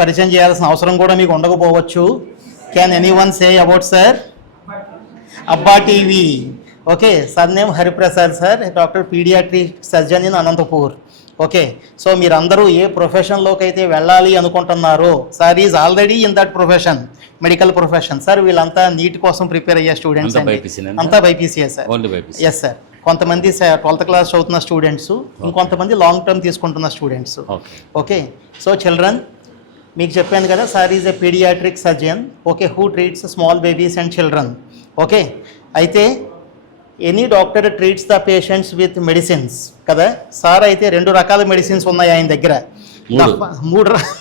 పరిచయం చేయాల్సిన అవసరం కూడా మీకు ఉండకపోవచ్చు. Can anyone say about sir? అబ్బా TV. Okay, sir name Hariprasad sir, doctor pediatric surgeon in Anantapur. Okay, so మీరందరూ ఏ ప్రొఫెషన్లోకి అయితే వెళ్ళాలి అనుకుంటున్నారో, sir is already in that profession, medical profession. Sir వీళ్ళంతా నీట్ కోసం ప్రిపేర్ అయ్యే స్టూడెంట్స్ అంతా బైపీసీఏ సార్. Yes sir. కొంతమంది 12th క్లాస్ చదువుతున్న స్టూడెంట్స్, ఇంకొంతమంది లాంగ్ టర్మ్ తీసుకుంటున్న స్టూడెంట్స్. ఓకే, సో చిల్డ్రన్, మీకు చెప్పాను కదా, sir is a pediatric surgeon. Okay, who treats small babies and children. Okay, అయితే any doctor treats the patients with medicines కదా. Sir అయితే 2 రకాల మెడిసిన్స్ ఉన్నాయి ఆయన దగ్గర.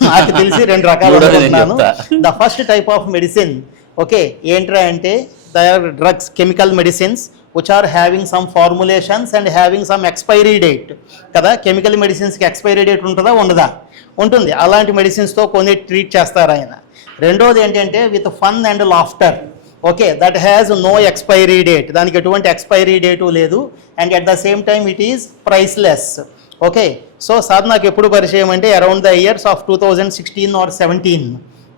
నాకు తెలిసి 2 రకాలు అనుకుంటున్నాను. The first type of medicine, okay, ఏంట్రా అంటే the drugs, chemical medicines which are having some formulations and having some expiry date కదా. కెమికల్ మెడిసిన్స్కి ఎక్స్పైరీ డేట్ ఉంటుందా? ఉండదా? ఉంటుంది. అలాంటి మెడిసిన్స్తో కొన్ని ట్రీట్ చేస్తారు ఆయన. రెండోది ఏంటంటే with fun and laughter. Okay, that has no expiry date, దానికి ఎటువంటి ఎక్స్పైరీ డేటు లేదు. And at the same time it is priceless. Okay, so sir నాకు ఎప్పుడు పరిచయం అంటే around the years of 2016 or 17.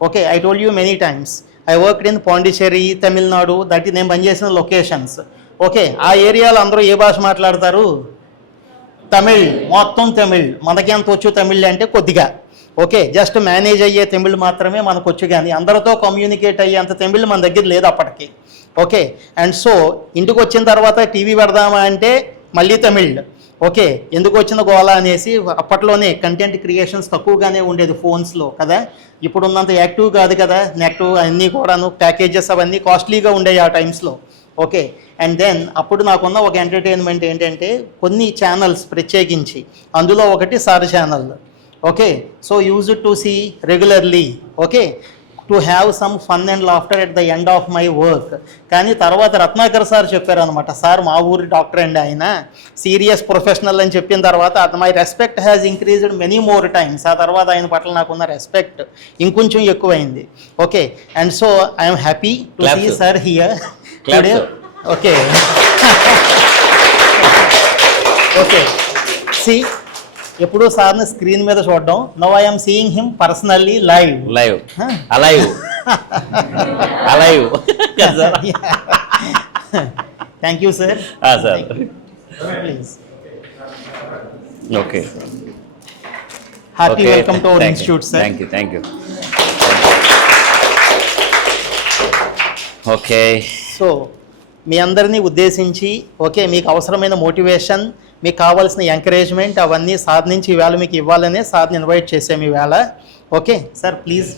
Okay, I told you many times I worked in Pondicherry, Tamilnadu, that నేను పనిచేసిన locations. Okay, ఆ ఏరియాలో అందరూ ఏ భాష మాట్లాడతారు? తమిళ్, మొత్తం తమిళ్. మనకి ఎంత వచ్చు తమిళ్ అంటే కొద్దిగా. ఓకే, జస్ట్ మేనేజ్ అయ్యే తమిళ్ మాత్రమే మనకు వచ్చు, కానీ అందరితో కమ్యూనికేట్ అయ్యేంత తమిళ్ మన దగ్గర లేదు అప్పటికి. ఓకే, అండ్ సో ఇంటికి వచ్చిన తర్వాత టీవీ పెడదామా అంటే మళ్ళీ తమిళ్. ఓకే, ఎందుకు వచ్చిన గోళ అనేసి అప్పట్లోనే కంటెంట్ క్రియేషన్స్ తక్కువగానే ఉండేది ఫోన్స్లో కదా. ఇప్పుడున్నంత యాక్టివ్ కాదు కదా, నెక్టివ్ అన్నీ కూడాను, ప్యాకేజెస్ అవన్నీ కాస్ట్లీగా ఉండేవి ఆ టైమ్స్లో. ఓకే, అండ్ దెన్ అప్పుడు నాకున్న ఒక ఎంటర్టైన్మెంట్ ఏంటంటే కొన్ని ఛానల్స్ ప్రత్యేకించి, అందులో ఒకటి sir channel. Okay, so use to see regularly. Okay, to have some fun and laughter at the end of my work. కానీ తర్వాత రత్నాకర్ సార్ చెప్పారనమాట, సార్ మా ఊరి డాక్టర్ అండి ఆయన, సీరియస్ ప్రొఫెషనల్ అని చెప్పిన తర్వాత my respect has increased many more times. ఆ తర్వాత ఆయన పట్ల నాకున్న రెస్పెక్ట్ ఇంకొంచెం ఎక్కువైంది. Okay, and so I'm happy to see sir here today. Okay, okay, సి ఎప్పుడు సార్ని స్క్రీన్ మీద చూడడం. Now I'm seeing him personally live. Thank you sir. Please. Okay, hearty welcome to our institute sir. Thank you. Okay, so మీ అందరినీ ఉద్దేశించి, okay, మీకు అవసరమైన మోటివేషన్, మీకు కావాల్సిన ఎంకరేజ్మెంట్ అవన్నీ సార్ నుంచి ఈవేళ మీకు ఇవ్వాలనే సార్ని ఇన్వైట్ చేసాము ఈవేళ. Okay sir, please.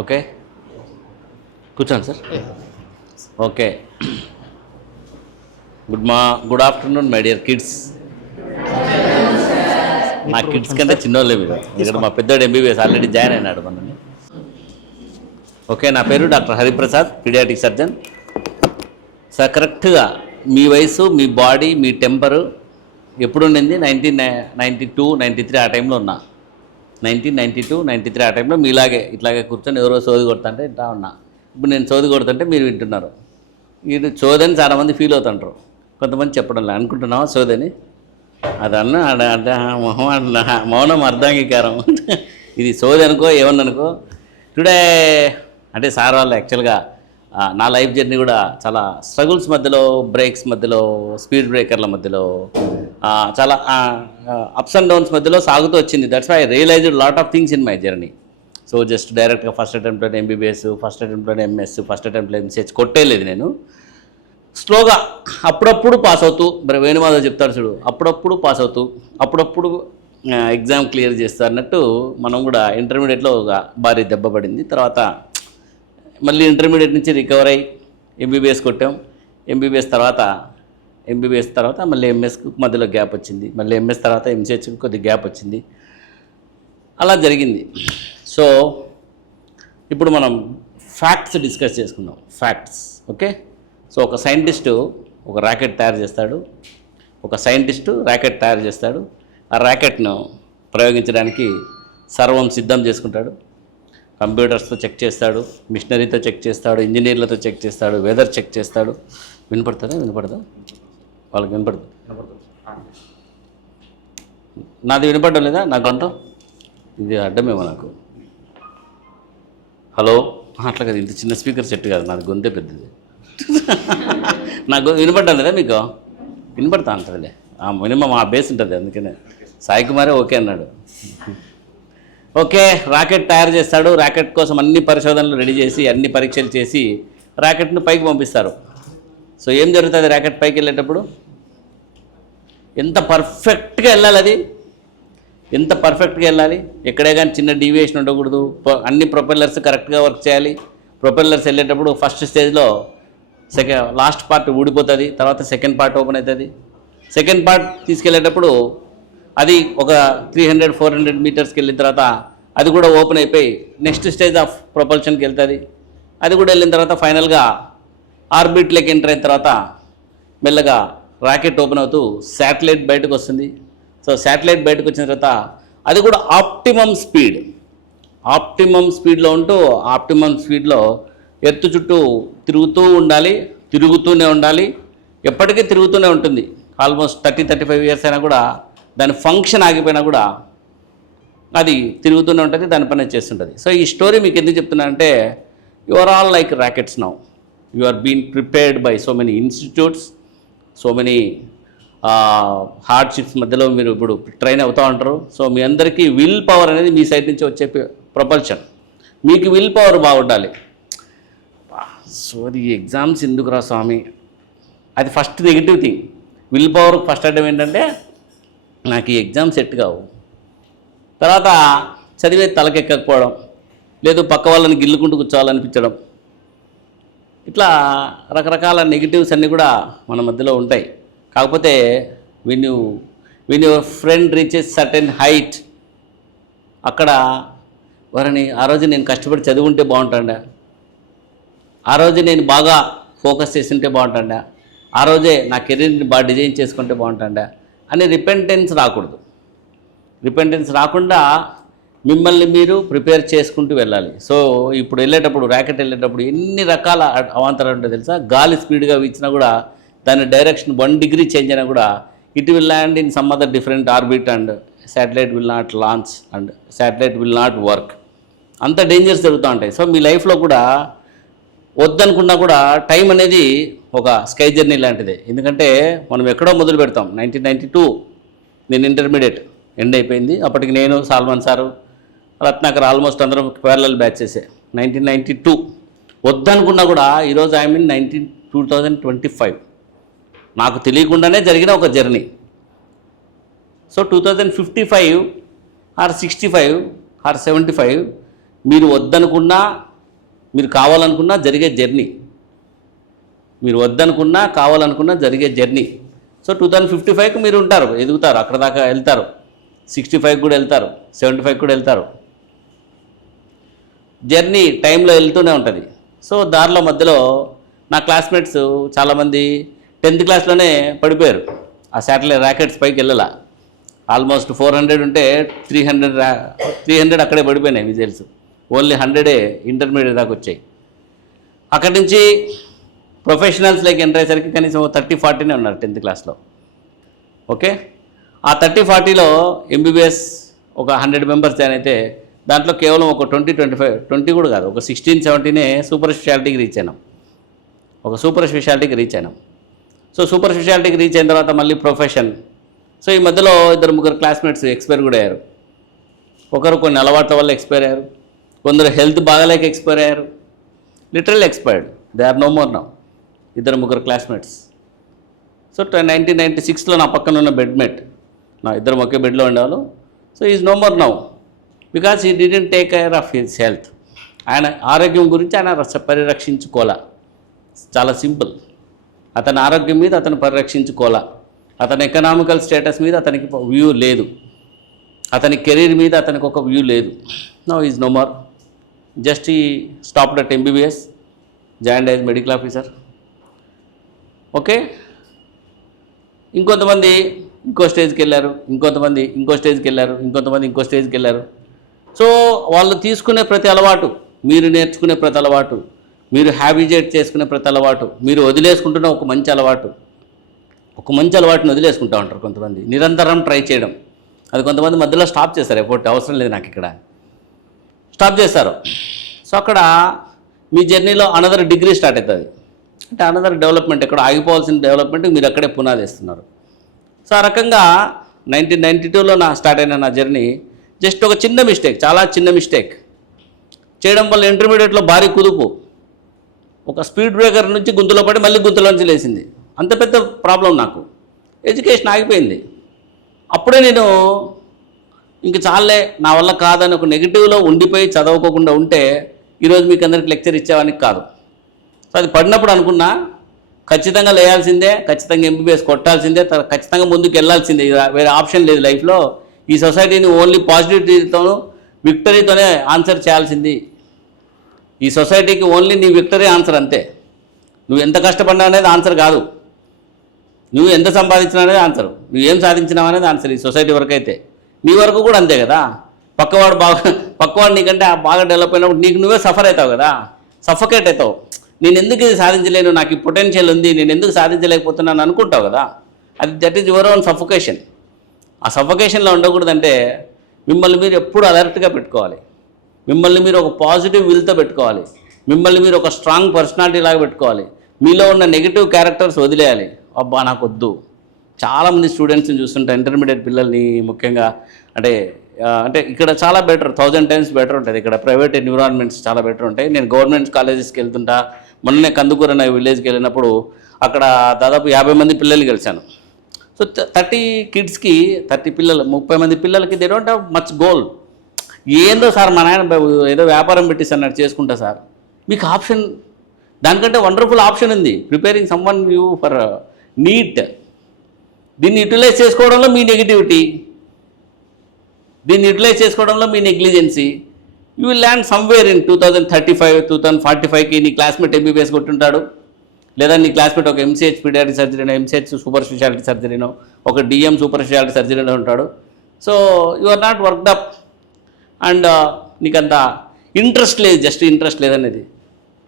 ఓకే, కూర్చోండి sir. Okay, good afternoon my dear kids. మా కిడ్స్ కంటే చిన్నోళ్ళే మీరు. ఇక్కడ మా పెద్దోడు ఎంబీబీఎస్ ఆల్రెడీ జాయిన్ అయినాడు మనని. ఓకే, నా పేరు doctor Hariprasad, paediatric surgeon. Sir కరెక్ట్గా మీ వయసు, మీ బాడీ, మీ టెంపరు ఎప్పుడు ఉండింది? 1992, 93 ఆ టైంలో ఉన్నా. 1992, 93 ఆ టైంలో మీలాగే ఇట్లాగే కూర్చొని ఎవరో సోది కొడుతుంటే ఇట్లా ఉన్నా. ఇప్పుడు నేను సోది కొడుతుంటే మీరు వింటున్నారు. ఇది సోదని చాలామంది ఫీల్ అవుతుంటారు, కొంతమంది చెప్పడం లేదు. అనుకుంటున్నావా సోదని? అది మౌనం అర్ధాంగీకారం. ఇది సోది అనుకో, ఏమన్ననుకో. టుడే అంటే సార్ వాళ్ళు యాక్చువల్గా నా లైఫ్ జర్నీ కూడా చాలా స్ట్రగుల్స్ మధ్యలో, బ్రేక్స్ మధ్యలో, స్పీడ్ బ్రేకర్ల మధ్యలో, చాలా అప్స్ అండ్ డౌన్స్ మధ్యలో సాగుతూ వచ్చింది. That's why I realized lot of things in my journey. So just డైరెక్ట్గా ఫస్ట్ అటెంప్ట్లోనే ఎంబీబీఎస్, ఫస్ట్ అటెంప్ట్లోనే ఎంఎస్, ఫస్ట్ అటెంప్ట్లో ఎంసీహెచ్ కొట్టేలేదు నేను. స్లోగా అప్పుడప్పుడు పాస్ అవుతూ, వేణుమాధవ్ చెప్తాడు చూడు, అప్పుడప్పుడు పాస్ అవుతూ, అప్పుడప్పుడు ఎగ్జామ్ క్లియర్ చేస్తా అన్నట్టు మనం కూడా ఇంటర్మీడియట్లో ఒక భారీ దెబ్బ పడింది. తర్వాత మళ్ళీ ఇంటర్మీడియట్ నుంచి రికవర్ అయ్యి ఎంబీబీఎస్ కొట్టాం. ఎంబీబీఎస్ తర్వాత మళ్ళీ ఎంఎస్కి మధ్యలో గ్యాప్ వచ్చింది. మళ్ళీ ఎంఎస్ తర్వాత ఎంసీహెచ్కి కొద్ది గ్యాప్ వచ్చింది. అలా జరిగింది. సో ఇప్పుడు మనం ఫ్యాక్ట్స్ డిస్కస్ చేసుకుందాం. ఫ్యాక్ట్స్. ఓకే, సో ఒక సైంటిస్టు ఒక ర్యాకెట్ తయారు చేస్తాడు. ఒక సైంటిస్టు ర్యాకెట్ తయారు చేస్తాడు. ఆ ర్యాకెట్ను ప్రయోగించడానికి సర్వం సిద్ధం చేసుకుంటాడు. కంప్యూటర్స్తో చెక్ చేస్తాడు, మిషనరీతో చెక్ చేస్తాడు, ఇంజనీర్లతో చెక్ చేస్తాడు, వెదర్ చెక్ చేస్తాడు. వినపడదా? వాళ్ళకి వినపడుతుంది. నాది వినపడడం లేదా నా గొంతు? ఇది అడ్డమేమో నాకు. హలో, అట్లా కదా, ఇంత చిన్న స్పీకర్ సెట్ కాదు, నాది గొంతే పెద్దది. నాకు వినపడ్డం లేదా మీకు? వినపడతా అంటదిలే, మినిమం ఆ బేస్ ఉంటుంది, అందుకనే సాయి కుమారే ఓకే అన్నాడు. ఓకే, రాకెట్ తయారు చేస్తాడు. రాకెట్ కోసం అన్ని పరిశోధనలు రెడీ చేసి అన్ని పరీక్షలు చేసి రాకెట్ను పైకి పంపిస్తారు. సో ఏం జరుగుతుంది రాకెట్ పైకి వెళ్ళేటప్పుడు? ఎంత పర్ఫెక్ట్గా వెళ్ళాలి, అది ఎంత పర్ఫెక్ట్గా వెళ్ళాలి, ఎక్కడే కానీ చిన్న డీవియేషన్ ఉండకూడదు. అన్ని ప్రొపెల్లర్స్ కరెక్ట్గా వర్క్ చేయాలి. ప్రొపెల్లర్స్ వెళ్ళేటప్పుడు ఫస్ట్ స్టేజ్లో లాస్ట్ పార్ట్ ఊడిపోతుంది, తర్వాత సెకండ్ పార్ట్ ఓపెన్ అవుతుంది. సెకండ్ పార్ట్ తీసుకెళ్ళేటప్పుడు అది ఒక 300-400 మీటర్స్కి వెళ్ళిన తర్వాత అది కూడా ఓపెన్ అయిపోయి నెక్స్ట్ స్టేజ్ ఆఫ్ ప్రొపల్షన్కి వెళ్తుంది. అది కూడా వెళ్ళిన తర్వాత ఫైనల్గా ఆర్బిట్లోకి ఎంటర్ అయిన తర్వాత మెల్లగా రాకెట్ ఓపెన్ అవుతూ శాటిలైట్ బయటకు వస్తుంది. సో శాటిలైట్ బయటకు వచ్చిన తర్వాత అది కూడా ఆప్టిమమ్ స్పీడ్లో ఉంటూ ఆప్టిమమ్ స్పీడ్లో ఎర్త్ చుట్టూ తిరుగుతూనే ఉండాలి. ఎప్పటికీ తిరుగుతూనే ఉంటుంది. ఆల్మోస్ట్ 30-35 ఇయర్స్ అయినా కూడా దాని ఫంక్షన్ ఆగిపోయినా కూడా అది తిరుగుతూనే ఉంటుంది, దాని పని చేస్తుంటుంది. సో ఈ స్టోరీ మీకు ఎందుకు చెప్తున్నానంటే, you are all like rockets now. You are been prepared by so many institutes, so many hardships మధ్యలో మీరు ఇప్పుడు ట్రైన్ అవుతూ ఉంటారు. సో మీ అందరికీ విల్ పవర్ అనేది మీ సైడ్ నుంచి వచ్చే ప్రొపల్షన్. మీకు విల్ పవర్ బాగుండాలి. సో ఈ ఎగ్జామ్స్ ఎందుకురా స్వామి, అది first negative thing. Will power first అడ్డం ఏంటంటే, నాకు ఈ ఎగ్జామ్ సెట్ కావు, తర్వాత చదివే తలకెక్కకపోవడం, లేదు పక్క వాళ్ళని గిల్లుకుంటూ కూర్చోవాలనిపించడం, ఇట్లా రకరకాల నెగిటివ్స్ అన్నీ కూడా మన మధ్యలో ఉంటాయి. కాకపోతే when your friend reaches certain height, అక్కడ వారిని ఆ రోజు నేను కష్టపడి చదువుంటే బాగుంటాడా, ఆ రోజు నేను బాగా ఫోకస్ చేస్తుంటే బాగుంటాడా, ఆ రోజే నా కెరీర్ని బాగా డిజైన్ చేసుకుంటే బాగుంటాడా అని రిపెంటెన్స్ రాకూడదు. రిపెంటెన్స్ రాకుండా మిమ్మల్ని మీరు ప్రిపేర్ చేసుకుంటూ వెళ్ళాలి. సో ఇప్పుడు వెళ్ళేటప్పుడు రాకెట్ వెళ్ళేటప్పుడు ఎన్ని రకాల అవాంతరాలు ఉంటాయో తెలుసా. గాలి స్పీడ్గా వీచినా కూడా దాని డైరెక్షన్ 1 degree చేంజ్ అయినా కూడా it will land in some other different orbit and satellite will not launch and satellite will not work. అంత డేంజర్స్ జరుగుతూ ఉంటాయి. సో మీ లైఫ్లో కూడా వద్దనుకున్నా కూడా టైం అనేది ఒక స్కై జర్నీ లాంటిదే. ఎందుకంటే మనం ఎక్కడో మొదలు పెడతాం. 1992 నేను ఇంటర్మీడియట్ ఎండ్ అయిపోయింది. అప్పటికి నేను, సాల్మన్ సారు, రత్నాకర్ ఆల్మోస్ట్ అందరం ప్యారలల్ బ్యాచెసే. 1992 వద్దనుకున్నా కూడా ఈరోజు ఐ మీన్ 2025 నాకు తెలియకుండానే జరిగిన ఒక జర్నీ. సో 2055 ఆర్ 65 ఆర్ 75 మీరు వద్దనుకున్నా, మీరు కావాలనుకున్నా జరిగే జర్నీ. మీరు వద్దనుకున్నా కావాలనుకున్నా జరిగే జర్నీ. సో 2055కి మీరు ఉంటారు, ఎదుగుతారు, అక్కడ దాకా వెళ్తారు, 65 కూడా వెళ్తారు, 75 కూడా వెళ్తారు. జర్నీ టైంలో వెళ్తూనే ఉంటుంది. సో దారిలో మధ్యలో నా క్లాస్మేట్స్ చాలామంది 10th క్లాస్లోనే పడిపోయారు. ఆ శాటిలైట్ రాకెట్స్ పైకి వెళ్ళాల. ఆల్మోస్ట్ 400 ఉంటే 300 అక్కడే పడిపోయినాయి విజిల్స్. ఓన్లీ 100 ఇంటర్మీడియట్ దాకా వచ్చాయి. అక్కడి నుంచి ప్రొఫెషనల్స్లోకి ఎంటర్ అయ్యేసరికి కనీసం 30-40 ఉన్నారు 10th క్లాస్లో. ఓకే, ఆ 30-40లో ఎంబీబీఎస్ ఒక 100 మెంబర్స్ జాయిన్ అయితే దాంట్లో కేవలం ఒక 20 కూడా కాదు, ఒక 16-17 సూపర్ స్పెషాలిటీకి రీచ్ అయినాం. సో సూపర్ స్పెషాలిటీకి రీచ్ అయిన తర్వాత మళ్ళీ ప్రొఫెషన్. సో ఈ మధ్యలో 2-3 క్లాస్మేట్స్ ఎక్స్పైర్ కూడా అయ్యారు. ఒకరు కొన్ని అలవాట్ల వల్ల ఎక్స్పైర్ అయ్యారు, కొందరు హెల్త్ బాగాలేక ఎక్స్పైర్ అయ్యారు. Literal expired, they are no more now. 2-3 classmates. So 1996లో నా పక్కన ఉన్న బెడ్మేట్, నా ఇద్దరం ఒకే బెడ్లో ఉండేవాళ్ళు. So is no more now because he didn't take care of his health. ఆయన ఆరోగ్యం గురించి ఆయన పరిరక్షించుకోలే. చాలా సింపుల్. అతని ఆరోగ్యం మీద అతను పరిరక్షించుకోలే. అతని ఎకనామికల్ స్టేటస్ మీద అతనికి వ్యూ లేదు, అతని కెరీర్ మీద అతనికి ఒక వ్యూ లేదు. No is no more. Just he stopped at MBBS, joined as medical officer. Okay, ఇంకొంతమంది ఇంకో స్టేజ్కి వెళ్ళారు, ఇంకొంతమంది ఇంకో స్టేజ్కి వెళ్ళారు. సో వాళ్ళు తీసుకునే ప్రతి అలవాటు, మీరు నేర్చుకునే ప్రతి అలవాటు, మీరు హ్యాబిజేట్ చేసుకునే ప్రతి అలవాటు, మీరు వదిలేసుకుంటున్న ఒక మంచి అలవాటుని వదిలేసుకుంటూ ఉంటారు కొంతమంది. నిరంతరం ట్రై చేయడం, అది కొంతమంది మధ్యలో స్టాప్ చేస్తారు, ఎఫోర్ట్ అవసరం లేదు నాకు ఇక్కడ స్టాప్ చేస్తారు. సో అక్కడ మీ జర్నీలో అనదర్ డిగ్రీ స్టార్ట్ అవుతుంది. అంటే అనదర్ డెవలప్మెంట్, ఎక్కడ ఆగిపోవాల్సిన డెవలప్మెంట్ మీరు అక్కడే పునాది వేస్తున్నారు. సో ఆ రకంగా 1992లో స్టార్ట్ అయిన నా జర్నీ జస్ట్ ఒక చిన్న మిస్టేక్, చాలా చిన్న మిస్టేక్ చేయడం వల్ల ఇంటర్మీడియట్లో భారీ కుదుపు, ఒక స్పీడ్ బ్రేకర్ నుంచి గుంతలో పడి మళ్ళీ గుంతలోంచి లేచింది. అంత పెద్ద ప్రాబ్లం నాకు. ఎడ్యుకేషన్ ఆగిపోయింది. అప్పుడే నేను ఇంక చాలే నా వల్ల కాదని ఒక నెగిటివ్లో ఉండిపోయి చదవుకోకుండా ఉంటే ఈరోజు మీకు అందరికి లెక్చర్ ఇచ్చేవానికి కాదు. సో అది పడినప్పుడు అనుకున్నా ఖచ్చితంగా లేయాల్సిందే, ఖచ్చితంగా ఎంబీబీఎస్ కొట్టాల్సిందే, ఖచ్చితంగా ముందుకు వెళ్ళాల్సిందే, వేరే ఆప్షన్ లేదు లైఫ్లో. ఈ సొసైటీని ఓన్లీ పాజిటివిటీతోనూ విక్టరీతోనే ఆన్సర్ చేయాల్సింది. ఈ సొసైటీకి ఓన్లీ నీ విక్టరీ ఆన్సర్ అంతే. నువ్వు ఎంత కష్టపడినావు అనేది ఆన్సర్ కాదు, నువ్వు ఎంత సంపాదించినావు అనేది ఆన్సర్, నువ్వు ఏం సాధించినావు అనేది ఆన్సర్. ఈ సొసైటీ వరకు అయితే నీ వరకు కూడా అంతే కదా. పక్కవాడు నీకంటే బాగా డెవలప్ అయినప్పుడు నీకు నువ్వే సఫర్ అవుతావు కదా, సఫకేట్ అవుతావు. నేను ఎందుకు ఇది సాధించలేను, నాకు ఈ పొటెన్షియల్ ఉంది, నేను ఎందుకు సాధించలేకపోతున్నాను అనుకుంటావు కదా. అది that is your own suffocation. ఆ సఫకేషన్లో ఉండకూడదంటే మిమ్మల్ని మీరు ఎప్పుడు అలర్ట్గా పెట్టుకోవాలి, మిమ్మల్ని మీరు ఒక పాజిటివ్ విల్తో పెట్టుకోవాలి, మిమ్మల్ని మీరు ఒక స్ట్రాంగ్ పర్సనాలిటీ లాగా పెట్టుకోవాలి. మీలో ఉన్న నెగిటివ్ క్యారెక్టర్స్ వదిలేయాలి. అబ్బా నాకు వద్దు. చాలామంది స్టూడెంట్స్ని చూస్తుంటే ఇంటర్మీడియట్ పిల్లల్ని ముఖ్యంగా అంటే ఇక్కడ చాలా బెటర్, 1000 times బెటర్ ఉంటుంది. ఇక్కడ ప్రైవేట్ ఎన్విరాన్మెంట్స్ చాలా బెటర్ ఉంటాయి. నేను గవర్నమెంట్ కాలేజెస్కి వెళ్తుంటా. మొన్ననే కందుకూర అనే విలేజ్కి వెళ్ళినప్పుడు అక్కడ దాదాపు 50 మంది పిల్లల్ని కలిశాను. సో 30 kidsకి 30 పిల్లలు 30 మంది పిల్లలకి they don't have much goal. ఏందో సార్ మా నాయన ఏదో వ్యాపారం పెట్టేసి అన్నట్టు చేసుకుంటా సార్. మీకు ఆప్షన్ దానికంటే వండర్ఫుల్ ఆప్షన్ ఉంది, preparing someone you for NEET. దీన్ని యూటిలైజ్ చేసుకోవడంలో మీ నెగిటివిటీ, దీన్ని యూటిలైజ్ చేసుకోవడంలో మీ negligency, you will land somewhere in 2035 2045కి నీ క్లాస్మేట్ ఎంబీబీఎస్ కొట్టుంటాడు, లేదా నీ క్లాస్మేట్ ఒక ఎంసీహెచ్ పీడియాట్రిక్ సర్జరీనో, ఎంసీహెచ్ సూపర్ స్పెషాలిటీ సర్జరీనో, ఒక డిఎం సూపర్ స్పెషాలిటీ సర్జరీనో ఉంటాడు. So you are not worked up and నీకంత ఇంట్రెస్ట్ లేదు, జస్ట్ ఇంట్రెస్ట్ లేదనేది.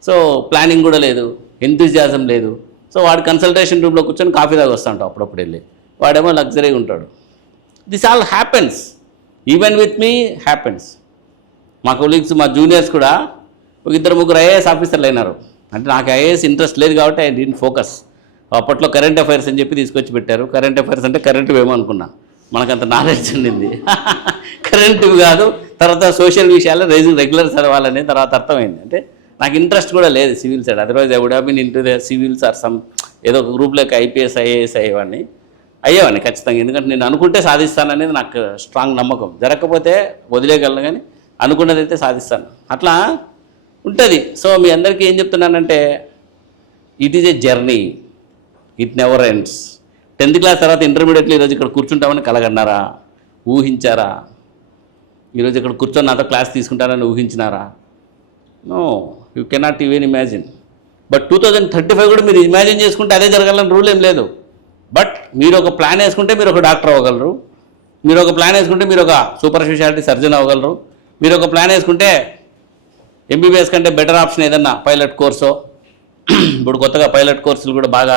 సో ప్లానింగ్ కూడా లేదు, ఎంతూజియాజం లేదు. సో వాడు కన్సల్టేషన్ రూమ్లో కూర్చొని కాఫీ తాగి వస్తూ ఉంటావు అప్పుడప్పుడు వెళ్ళి, వాడేమో లగ్జరీగా ఉంటాడు. This all happens, even with me happens. మా కొలీగ్స్, మా జూనియర్స్ కూడా ఒక 2-3 ఐఏఎస్ ఆఫీసర్లు అయినారు. అంటే నాకు ఐఏఎస్ ఇంట్రెస్ట్ లేదు కాబట్టి ఐ డిడ్ంట్ ఫోకస్. అప్పట్లో కరెంట్ అఫైర్స్ అని చెప్పి తీసుకొచ్చి పెట్టారు. కరెంట్ అఫైర్స్ అంటే కరెంటు ఏమో అనుకున్నా, మనకంత నాలెడ్జ్ ఉండింది. కరెంటు కాదు. తర్వాత సోషల్ విషయాలు రెగ్యులర్ చదవాలనే తర్వాత అర్థమైంది. అంటే నాకు ఇంట్రెస్ట్ కూడా లేదు civil side. Otherwise I would have been into the civils or some ఏదో ఒక గ్రూప్లోకి ఐపీఎస్ ఐఏఎస్ అయ్యేవాడిని ఖచ్చితంగా. ఎందుకంటే నేను అనుకుంటే సాధిస్తాననేది నాకు స్ట్రాంగ్ నమ్మకం. జరగకపోతే వదిలేయగలను, కానీ అనుకున్నదైతే సాధిస్తాను. అట్లా ఉంటుంది. సో మీ అందరికీ ఏం చెప్తున్నానంటే it is A journey, it never ends. 10th class తర్వాత ఇంటర్మీడియట్లో ఈరోజు ఇక్కడ కూర్చుంటామని కలగన్నారా? ఊహించారా? ఈరోజు ఇక్కడ కూర్చొని నాతో క్లాస్ తీసుకుంటారని ఊహించినారా? No, you cannot even imagine. But 2035 కూడా మీరు ఇమాజిన్ చేసుకుంటే అదే జరగాలని రూల్ ఏం లేదు. బట్ మీరు ఒక ప్లాన్ వేసుకుంటే మీరు ఒక డాక్టర్ అవ్వగలరు, మీరు ఒక ప్లాన్ వేసుకుంటే మీరు ఒక సూపర్ స్పెషాలిటీ సర్జన్ అవ్వగలరు, మీరు ఒక ప్లాన్ వేసుకుంటే ఎంబీబీఎస్ కంటే బెటర్ ఆప్షన్ ఏదన్నా పైలట్ కోర్సో. ఇప్పుడు కొత్తగా పైలట్ కోర్సులు కూడా బాగా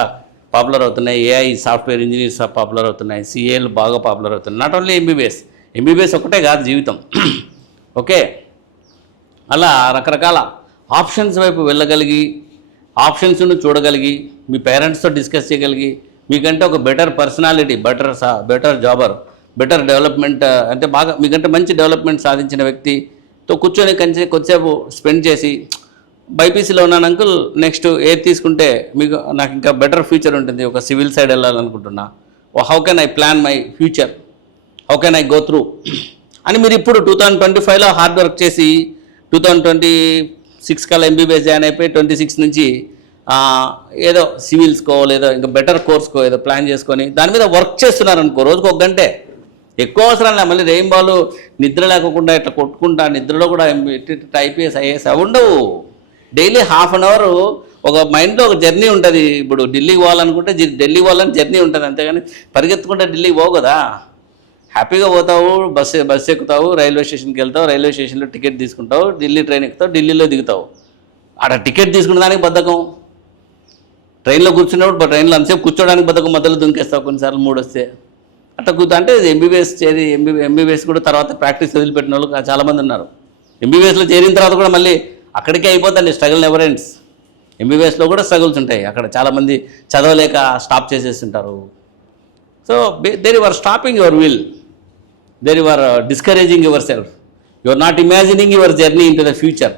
పాపులర్ అవుతున్నాయి. ఏఐ సాఫ్ట్వేర్ ఇంజనీర్స్ పాపులర్ అవుతున్నాయి, సిఏలు బాగా పాపులర్ అవుతున్నాయి. నాట్ ఓన్లీ ఎంబీబీఎస్ ఒకటే కాదు జీవితం. ఓకే, అలా రకరకాల ఆప్షన్స్ వైపు వెళ్ళగలిగి, ఆప్షన్స్ను చూడగలిగి, మీ పేరెంట్స్తో డిస్కస్ చేయగలిగి, మీకంటే ఒక better personality, better Jaber, better development, అంటే బాగా మీకంటే మంచి డెవలప్మెంట్ సాధించిన వ్యక్తితో కూర్చొని కొద్దిసేపు స్పెండ్ చేసి, బైపీసీలో ఉన్నాను అంకుల్, నెక్స్ట్ ఏది తీసుకుంటే మీకు నాకు ఇంకా బెటర్ ఫ్యూచర్ ఉంటుంది, ఒక సివిల్ సైడ్ వెళ్ళాలనుకుంటున్నా, how can I plan my future, how can I go through అని మీరు ఇప్పుడు 2025లో హార్డ్ వర్క్ చేసి 2026 కల్లా ఎంబీబీఎస్ జాయిన్ అయిపోయి 26 నుంచి ఏదో సివిల్స్కో లేదా ఇంకా బెటర్ కోర్స్కో ఏదో ప్లాన్ చేసుకొని దాని మీద వర్క్ చేస్తున్నారనుకో, రోజుకు 1 గంటే, ఎక్కువ అవసరం లేదు. మళ్ళీ రెయిన్బాలు నిద్ర లేకుండా ఇట్లా కొట్టుకుంటా, నిద్రలో కూడా ఐపీఎస్ ఐఏఎస్ అవి ఉండవు. డైలీ ½ an hour ఒక మైండ్లో ఒక జర్నీ ఉంటుంది. ఇప్పుడు ఢిల్లీకి పోవాలనుకుంటే ఢిల్లీ పోవాలని జర్నీ ఉంటుంది, అంతేగాని పరిగెత్తుకుంటే ఢిల్లీకి పోవు కదా. హ్యాపీగా పోతావు, బస్సు ఎక్కుతావు, రైల్వే స్టేషన్కి వెళ్తావు, రైల్వే స్టేషన్లో టికెట్ తీసుకుంటావు, ఢిల్లీ ట్రైన్ ఎక్కుతావు, ఢిల్లీలో దిగుతావు. ఆడ టికెట్ తీసుకునే దానికి బద్ధకం, ట్రైన్లో కూర్చున్నప్పుడు ట్రైన్లో అంతసేపు కూర్చోడానికి బద్ధకం, మధ్యలో దుంకేస్తావు కొన్నిసార్లు మూడు వస్తే. అట్లా అంటే ఎంబీబీఎస్ చేరి ఎంబీబీఎస్ కూడా తర్వాత ప్రాక్టీస్ వదిలిపెట్టిన వాళ్ళు చాలామంది ఉన్నారు. ఎంబీబీఎస్లో చేరిన తర్వాత కూడా మళ్ళీ అక్కడికే అయిపోతుంది, స్ట్రగుల్ నెవర్ ఎండ్స్. ఎంబీబీఎస్లో కూడా స్ట్రగుల్స్ ఉంటాయి, అక్కడ చాలామంది చదవలేక స్టాప్ చేసేస్తుంటారు. So there you are stopping your will, there you are discouraging yourself, you are not imagining your journey into the future.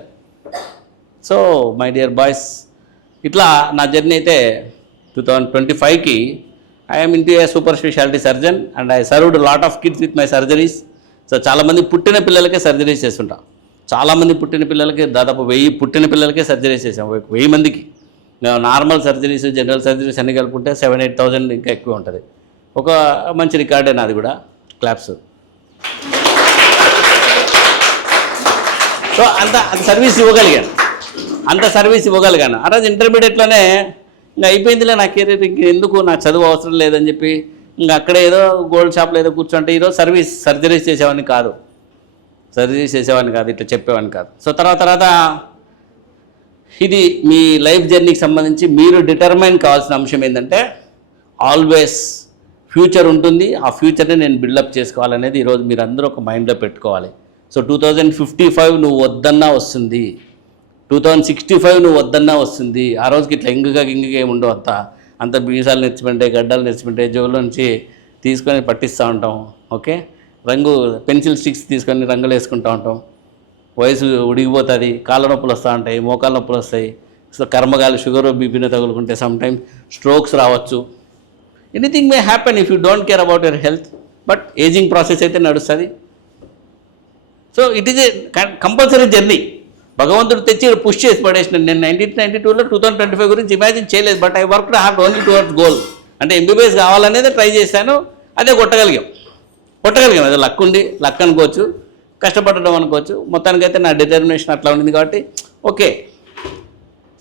So my dear boys, ఇట్లా నా journey అయితే 2025కి I'm into a super speciality surgeon and I served lot of kids with my surgeries. So చాలామంది పుట్టిన పిల్లలకే surgeries చేస్తుంటా, చాలామంది పుట్టిన పిల్లలకి దాదాపు 1000 పుట్టిన పిల్లలకే సర్జరీస్ చేసాం, 1000 మందికి. నార్మల్ సర్జరీస్ జనరల్ సర్జరీస్ అన్ని కలుపుకుంటే 7,000-8,000 ఇంకా ఎక్కువ ఉంటుంది. ఒక మంచి రికార్డే నాది కూడా, క్లాప్స్. సో అంత సర్వీస్ ఇవ్వగలిగాను. ఆ రోజు ఇంటర్మీడియట్లోనే ఇంకా అయిపోయిందిలే నా కెరీర్, ఇంక ఎందుకు నా చదువు అవసరం లేదని చెప్పి ఇంకా అక్కడే ఏదో గోల్డ్ షాప్లో ఏదో కూర్చుంటే ఈరోజు సర్జరీస్ చేసేవాడిని కాదు, ఇట్లా చెప్పేవాడిని కాదు. సో తర్వాత ఇది మీ లైఫ్ జర్నీకి సంబంధించి మీరు డిటర్మైన్ కావాల్సిన అంశం ఏంటంటే ఆల్వేస్ ఫ్యూచర్ ఉంటుంది, ఆ ఫ్యూచర్ని నేను బిల్డప్ చేసుకోవాలనేది ఈరోజు మీరు అందరూ ఒక మైండ్లో పెట్టుకోవాలి. సో 2055 నువ్వు వద్దన్నా వస్తుంది, 2065 నువ్వు వద్దన్నా వస్తుంది. ఆ రోజుకి ఇట్లా ఇంగుగా ఏమి ఉండవు, అంత బీసాలు నెచ్చిపెంటాయి, గడ్డలు నెచ్చిపెంటాయి, జోబులో నుంచి తీసుకొని పట్టిస్తూ ఉంటాం. ఓకే, పెన్సిల్ స్టిక్స్ తీసుకొని రంగులు వేసుకుంటూ ఉంటాం. వయసు ఉడిగిపోతుంది, కాళ్ళ నొప్పులు వస్తూ ఉంటాయి, మోకాళ్ళ నొప్పులు వస్తాయి. సో కర్మగాలి షుగర్ బీపీని తగులుకుంటే సమ్ టైమ్స్ స్ట్రోక్స్ రావచ్చు. Anything may happen if you don't care about your health. But aging process అయితే నడుస్తుంది. So it is a compulsory journey. భగవంతుడు తెచ్చి పుష్ చేసి పడేసిన. నేను 1992లో 2025 గురించి ఇమాజిన్ చేయలేదు, but I work hard only towards goal. అంటే ఎంబీబీఎస్ కావాలనేది ట్రై చేశాను, అదే కొట్టగలిగాం. అది లక్ ఉంది, లక్ అనుకోవచ్చు, కష్టపడడం అనుకోవచ్చు. మొత్తానికైతే నా డిటర్మినేషన్ అట్లా ఉంది కాబట్టి ఓకే.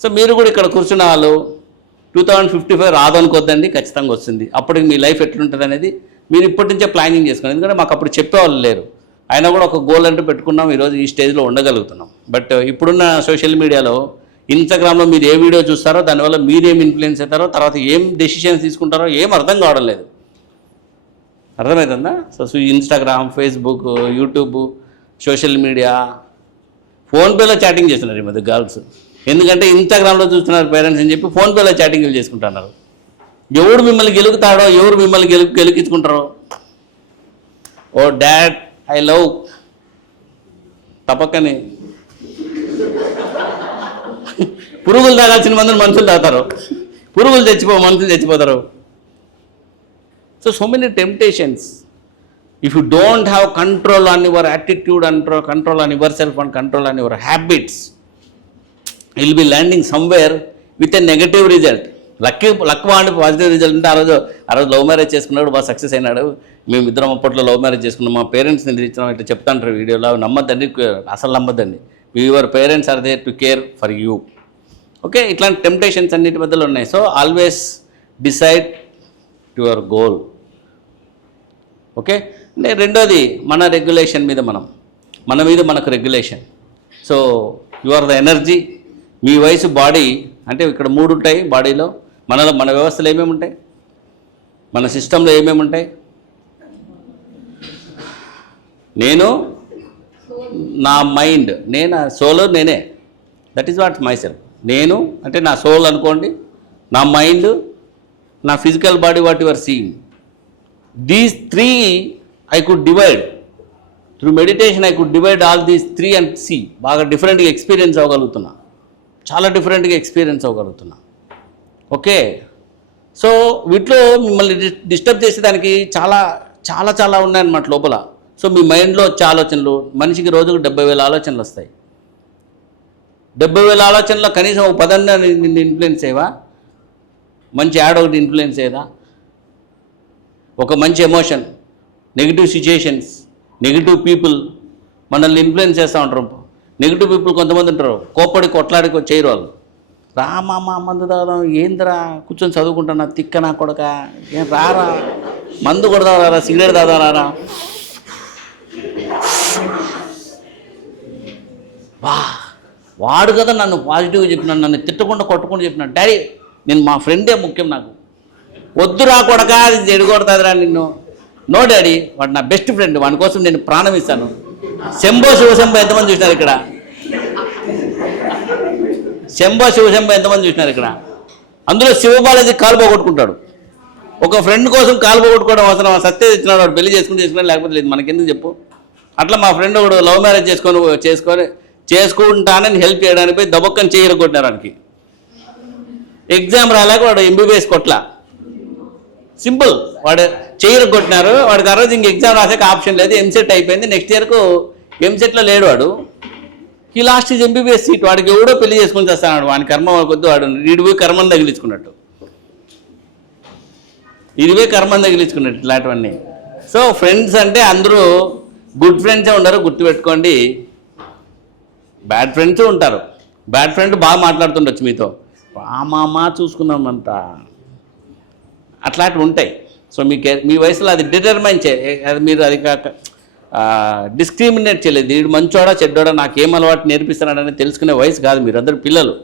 సో మీరు కూడా ఇక్కడ కూర్చున్న వాళ్ళు 2055 రాదనుకోద్దండి, ఖచ్చితంగా వస్తుంది. అప్పటికి మీ లైఫ్ ఎట్లుంటుంది అనేది మీరు ఇప్పటి నుంచే ప్లానింగ్ చేసుకోండి. ఎందుకంటే మాకు అప్పుడు చెప్పేవాళ్ళు లేరు, అయినా కూడా ఒక గోల్ అంటూ పెట్టుకున్నాం, ఈరోజు ఈ స్టేజ్లో ఉండగలుగుతున్నాం. బట్ ఇప్పుడున్న సోషల్ మీడియాలో ఇన్స్టాగ్రామ్లో మీరు ఏ వీడియో చూస్తారో దానివల్ల మీరేం ఇన్ఫ్లుయెన్స్ అవుతారో, తర్వాత ఏం డెసిషన్స్ తీసుకుంటారో ఏం అర్థం కావడం లేదు. అర్థమవుతుందా? So Instagram, Facebook, YouTube, social media, ఫోన్పేలో చాటింగ్ చేస్తున్నారు ఈ మధ్య గర్ల్స్. ఎందుకంటే ఇన్స్టాగ్రామ్లో చూస్తున్నారు పేరెంట్స్ అని చెప్పి ఫోన్పేలో చాటింగ్లు చేసుకుంటున్నారు. ఎవడు మిమ్మల్ని గెలుకుతాడో, ఎవరు మిమ్మల్ని గెలికించుకుంటారో. ఓ డాడ్ ఐ లవ్ తప్పకని పురుగులు తాగాల్సిన మందులు మనుషులు తాగుతారు, మనుషులు చచ్చిపోతారు. So many temptations. If you don't have control on your attitude and control on your self and control on your habits, will be landing somewhere with a negative result. Luck వాడి positive result అంటే ఆ రోజు love marriage చేసుకున్నాడు, బాగా success అయినాడు. మేము ఇద్దరం అప్పట్లో లవ్ మ్యారేజ్ చేసుకున్నాం, మా పేరెంట్స్ని నిలిచినాం, ఇట్లా చెప్తాంటారు వీడియోలో. అవి నమ్మద్దండి, అసలు నమ్మద్దండి. Your parents are there to care for you. Okay, ఇట్లాంటి టెంప్టేషన్స్ అన్నిటి మధ్యలో ఉన్నాయి. So always decide your goal. Okay, రెండోది మన రెగ్యులేషన్ మీద మన మీద మనకు regulation. So you are the energy. మీ వయసు బాడీ అంటే ఇక్కడ 3 ఉంటాయి బాడీలో. మన వ్యవస్థలో ఏమేమి ఉంటాయి, మన సిస్టంలో ఏమేమి ఉంటాయి. నేను, నా మైండ్, సోల్ నేనే. That is what my self. నేను అంటే నా సోల్ అనుకోండి, నా మైండ్, నా physical body, what you are seeing. These 3 I could divide through meditation. I could divide all these 3 and see. బాగా డిఫరెంట్గా ఎక్స్పీరియన్స్ అవ్వగలుగుతున్నా, చాలా డిఫరెంట్గా ఎక్స్పీరియన్స్ అవ్వగలుగుతున్నా. ఓకే, సో వీటిలో మిమ్మల్ని డిస్టర్బ్ చేసేదానికి చాలా చాలా చాలా ఉన్నాయన్నమాట లోపల. సో మీ మైండ్లో వచ్చే ఆలోచనలు, మనిషికి రోజుకు 70,000 ఆలోచనలు వస్తాయి. 70,000 ఆలోచనలో కనీసం ఒక 10 నిన్ను ఇన్ఫ్లుయెన్స్ అయ్యేవా? మంచి యాడ్ ఒకటి ఇన్ఫ్లుయెన్స్ అయ్యేదా? ఒక మంచి emotion, negative situations, negative people మనల్ని ఇన్ఫ్లుయెన్స్ చేస్తూ ఉంటారు. నెగిటివ్ పీపుల్ కొంతమంది ఉంటారు, కోప్పడి కొట్లాడి చేయరు వాళ్ళు. రామా మందు తాగదాం, ఏందిరా కూర్చొని చదువుకుంటున్నా, తిక్క నా కొడక, ఏం రారా మందు కొడదాం, రారా సిగరెట్ తాగదాం, రారా. వాడు కదా నన్ను పాజిటివ్గా చెప్పినాడు, నన్ను తిట్టకుండా కొట్టకుండా చెప్పినాడు. డాడీ నేను మా ఫ్రెండే ముఖ్యం, నాకు వద్దు రా కొడక, అది చెడు కొడతాదిరా నిన్ను. నో డాడీ, వాడు నా బెస్ట్ ఫ్రెండ్, వాడి కోసం నేను ప్రాణం ఇస్తాను. శంభో శివశంభో ఎంతమంది చూసినారు ఇక్కడ? శంభో శివశంభో ఎంతమంది చూసినారు ఇక్కడ? అందులో శివబాలాజీ కాలు పోగొట్టుకుంటాడు. ఒక ఫ్రెండ్ కోసం కాలు పోగొట్టుకోవడం అవసరం? సత్య ఇచ్చినాడు, వాడు పెళ్లి చేసుకున్నాడు, లేకపోతే లేదు. మనకెందుకు చెప్పు? అట్లా మా ఫ్రెండ్ ఒకడు లవ్ మ్యారేజ్ చేసుకుంటానని హెల్ప్ చేయడానికి పోయి దబక్కని చేయరగొట్టినారు. వానికి ఎగ్జామ్ రాలేక వాడు ఎంబీబీఎస్ కొట్ల, సింపుల్, వాడు చేయరగొట్టినారు. వాడికి ఆ రోజు ఇంక ఎగ్జామ్ రాసాక ఆప్షన్ లేదు, ఎంసెట్ అయిపోయింది. నెక్స్ట్ ఇయర్కు ఎంసెట్లో లేడు వాడు. ఈ లాస్ట్ ఈజ్ ఎంబీబీఎస్ సీట్. వాడికి ఎవడో పెళ్లి చేసుకుని చేస్తాడు. వాని కర్మ కొద్ది వాడు పోయి కర్మను తగిలించుకున్నట్టు, కర్మను తగిలించుకున్నట్టు ఇట్లాంటివన్నీ. సో ఫ్రెండ్స్ అంటే అందరూ గుడ్ ఫ్రెండ్సే ఉండరు, గుర్తుపెట్టుకోండి. బ్యాడ్ ఫ్రెండ్స్ ఉంటారు. బ్యాడ్ ఫ్రెండ్ బాగా మాట్లాడుతుండొచ్చు మీతో, మామా చూసుకున్నామంతా, అట్లాంటివి ఉంటాయి. సో మీ వయసులో అది డిటర్మైన్ అది మీరు అది కాక డిస్క్రిమినేట్ చేయలేదు. వీడు మంచోడా చెడ్డోడా, నాకేం అలవాటు నేర్పిస్తున్నాడని తెలుసుకునే వయసు కాదు. మీరు అందరు పిల్లలు,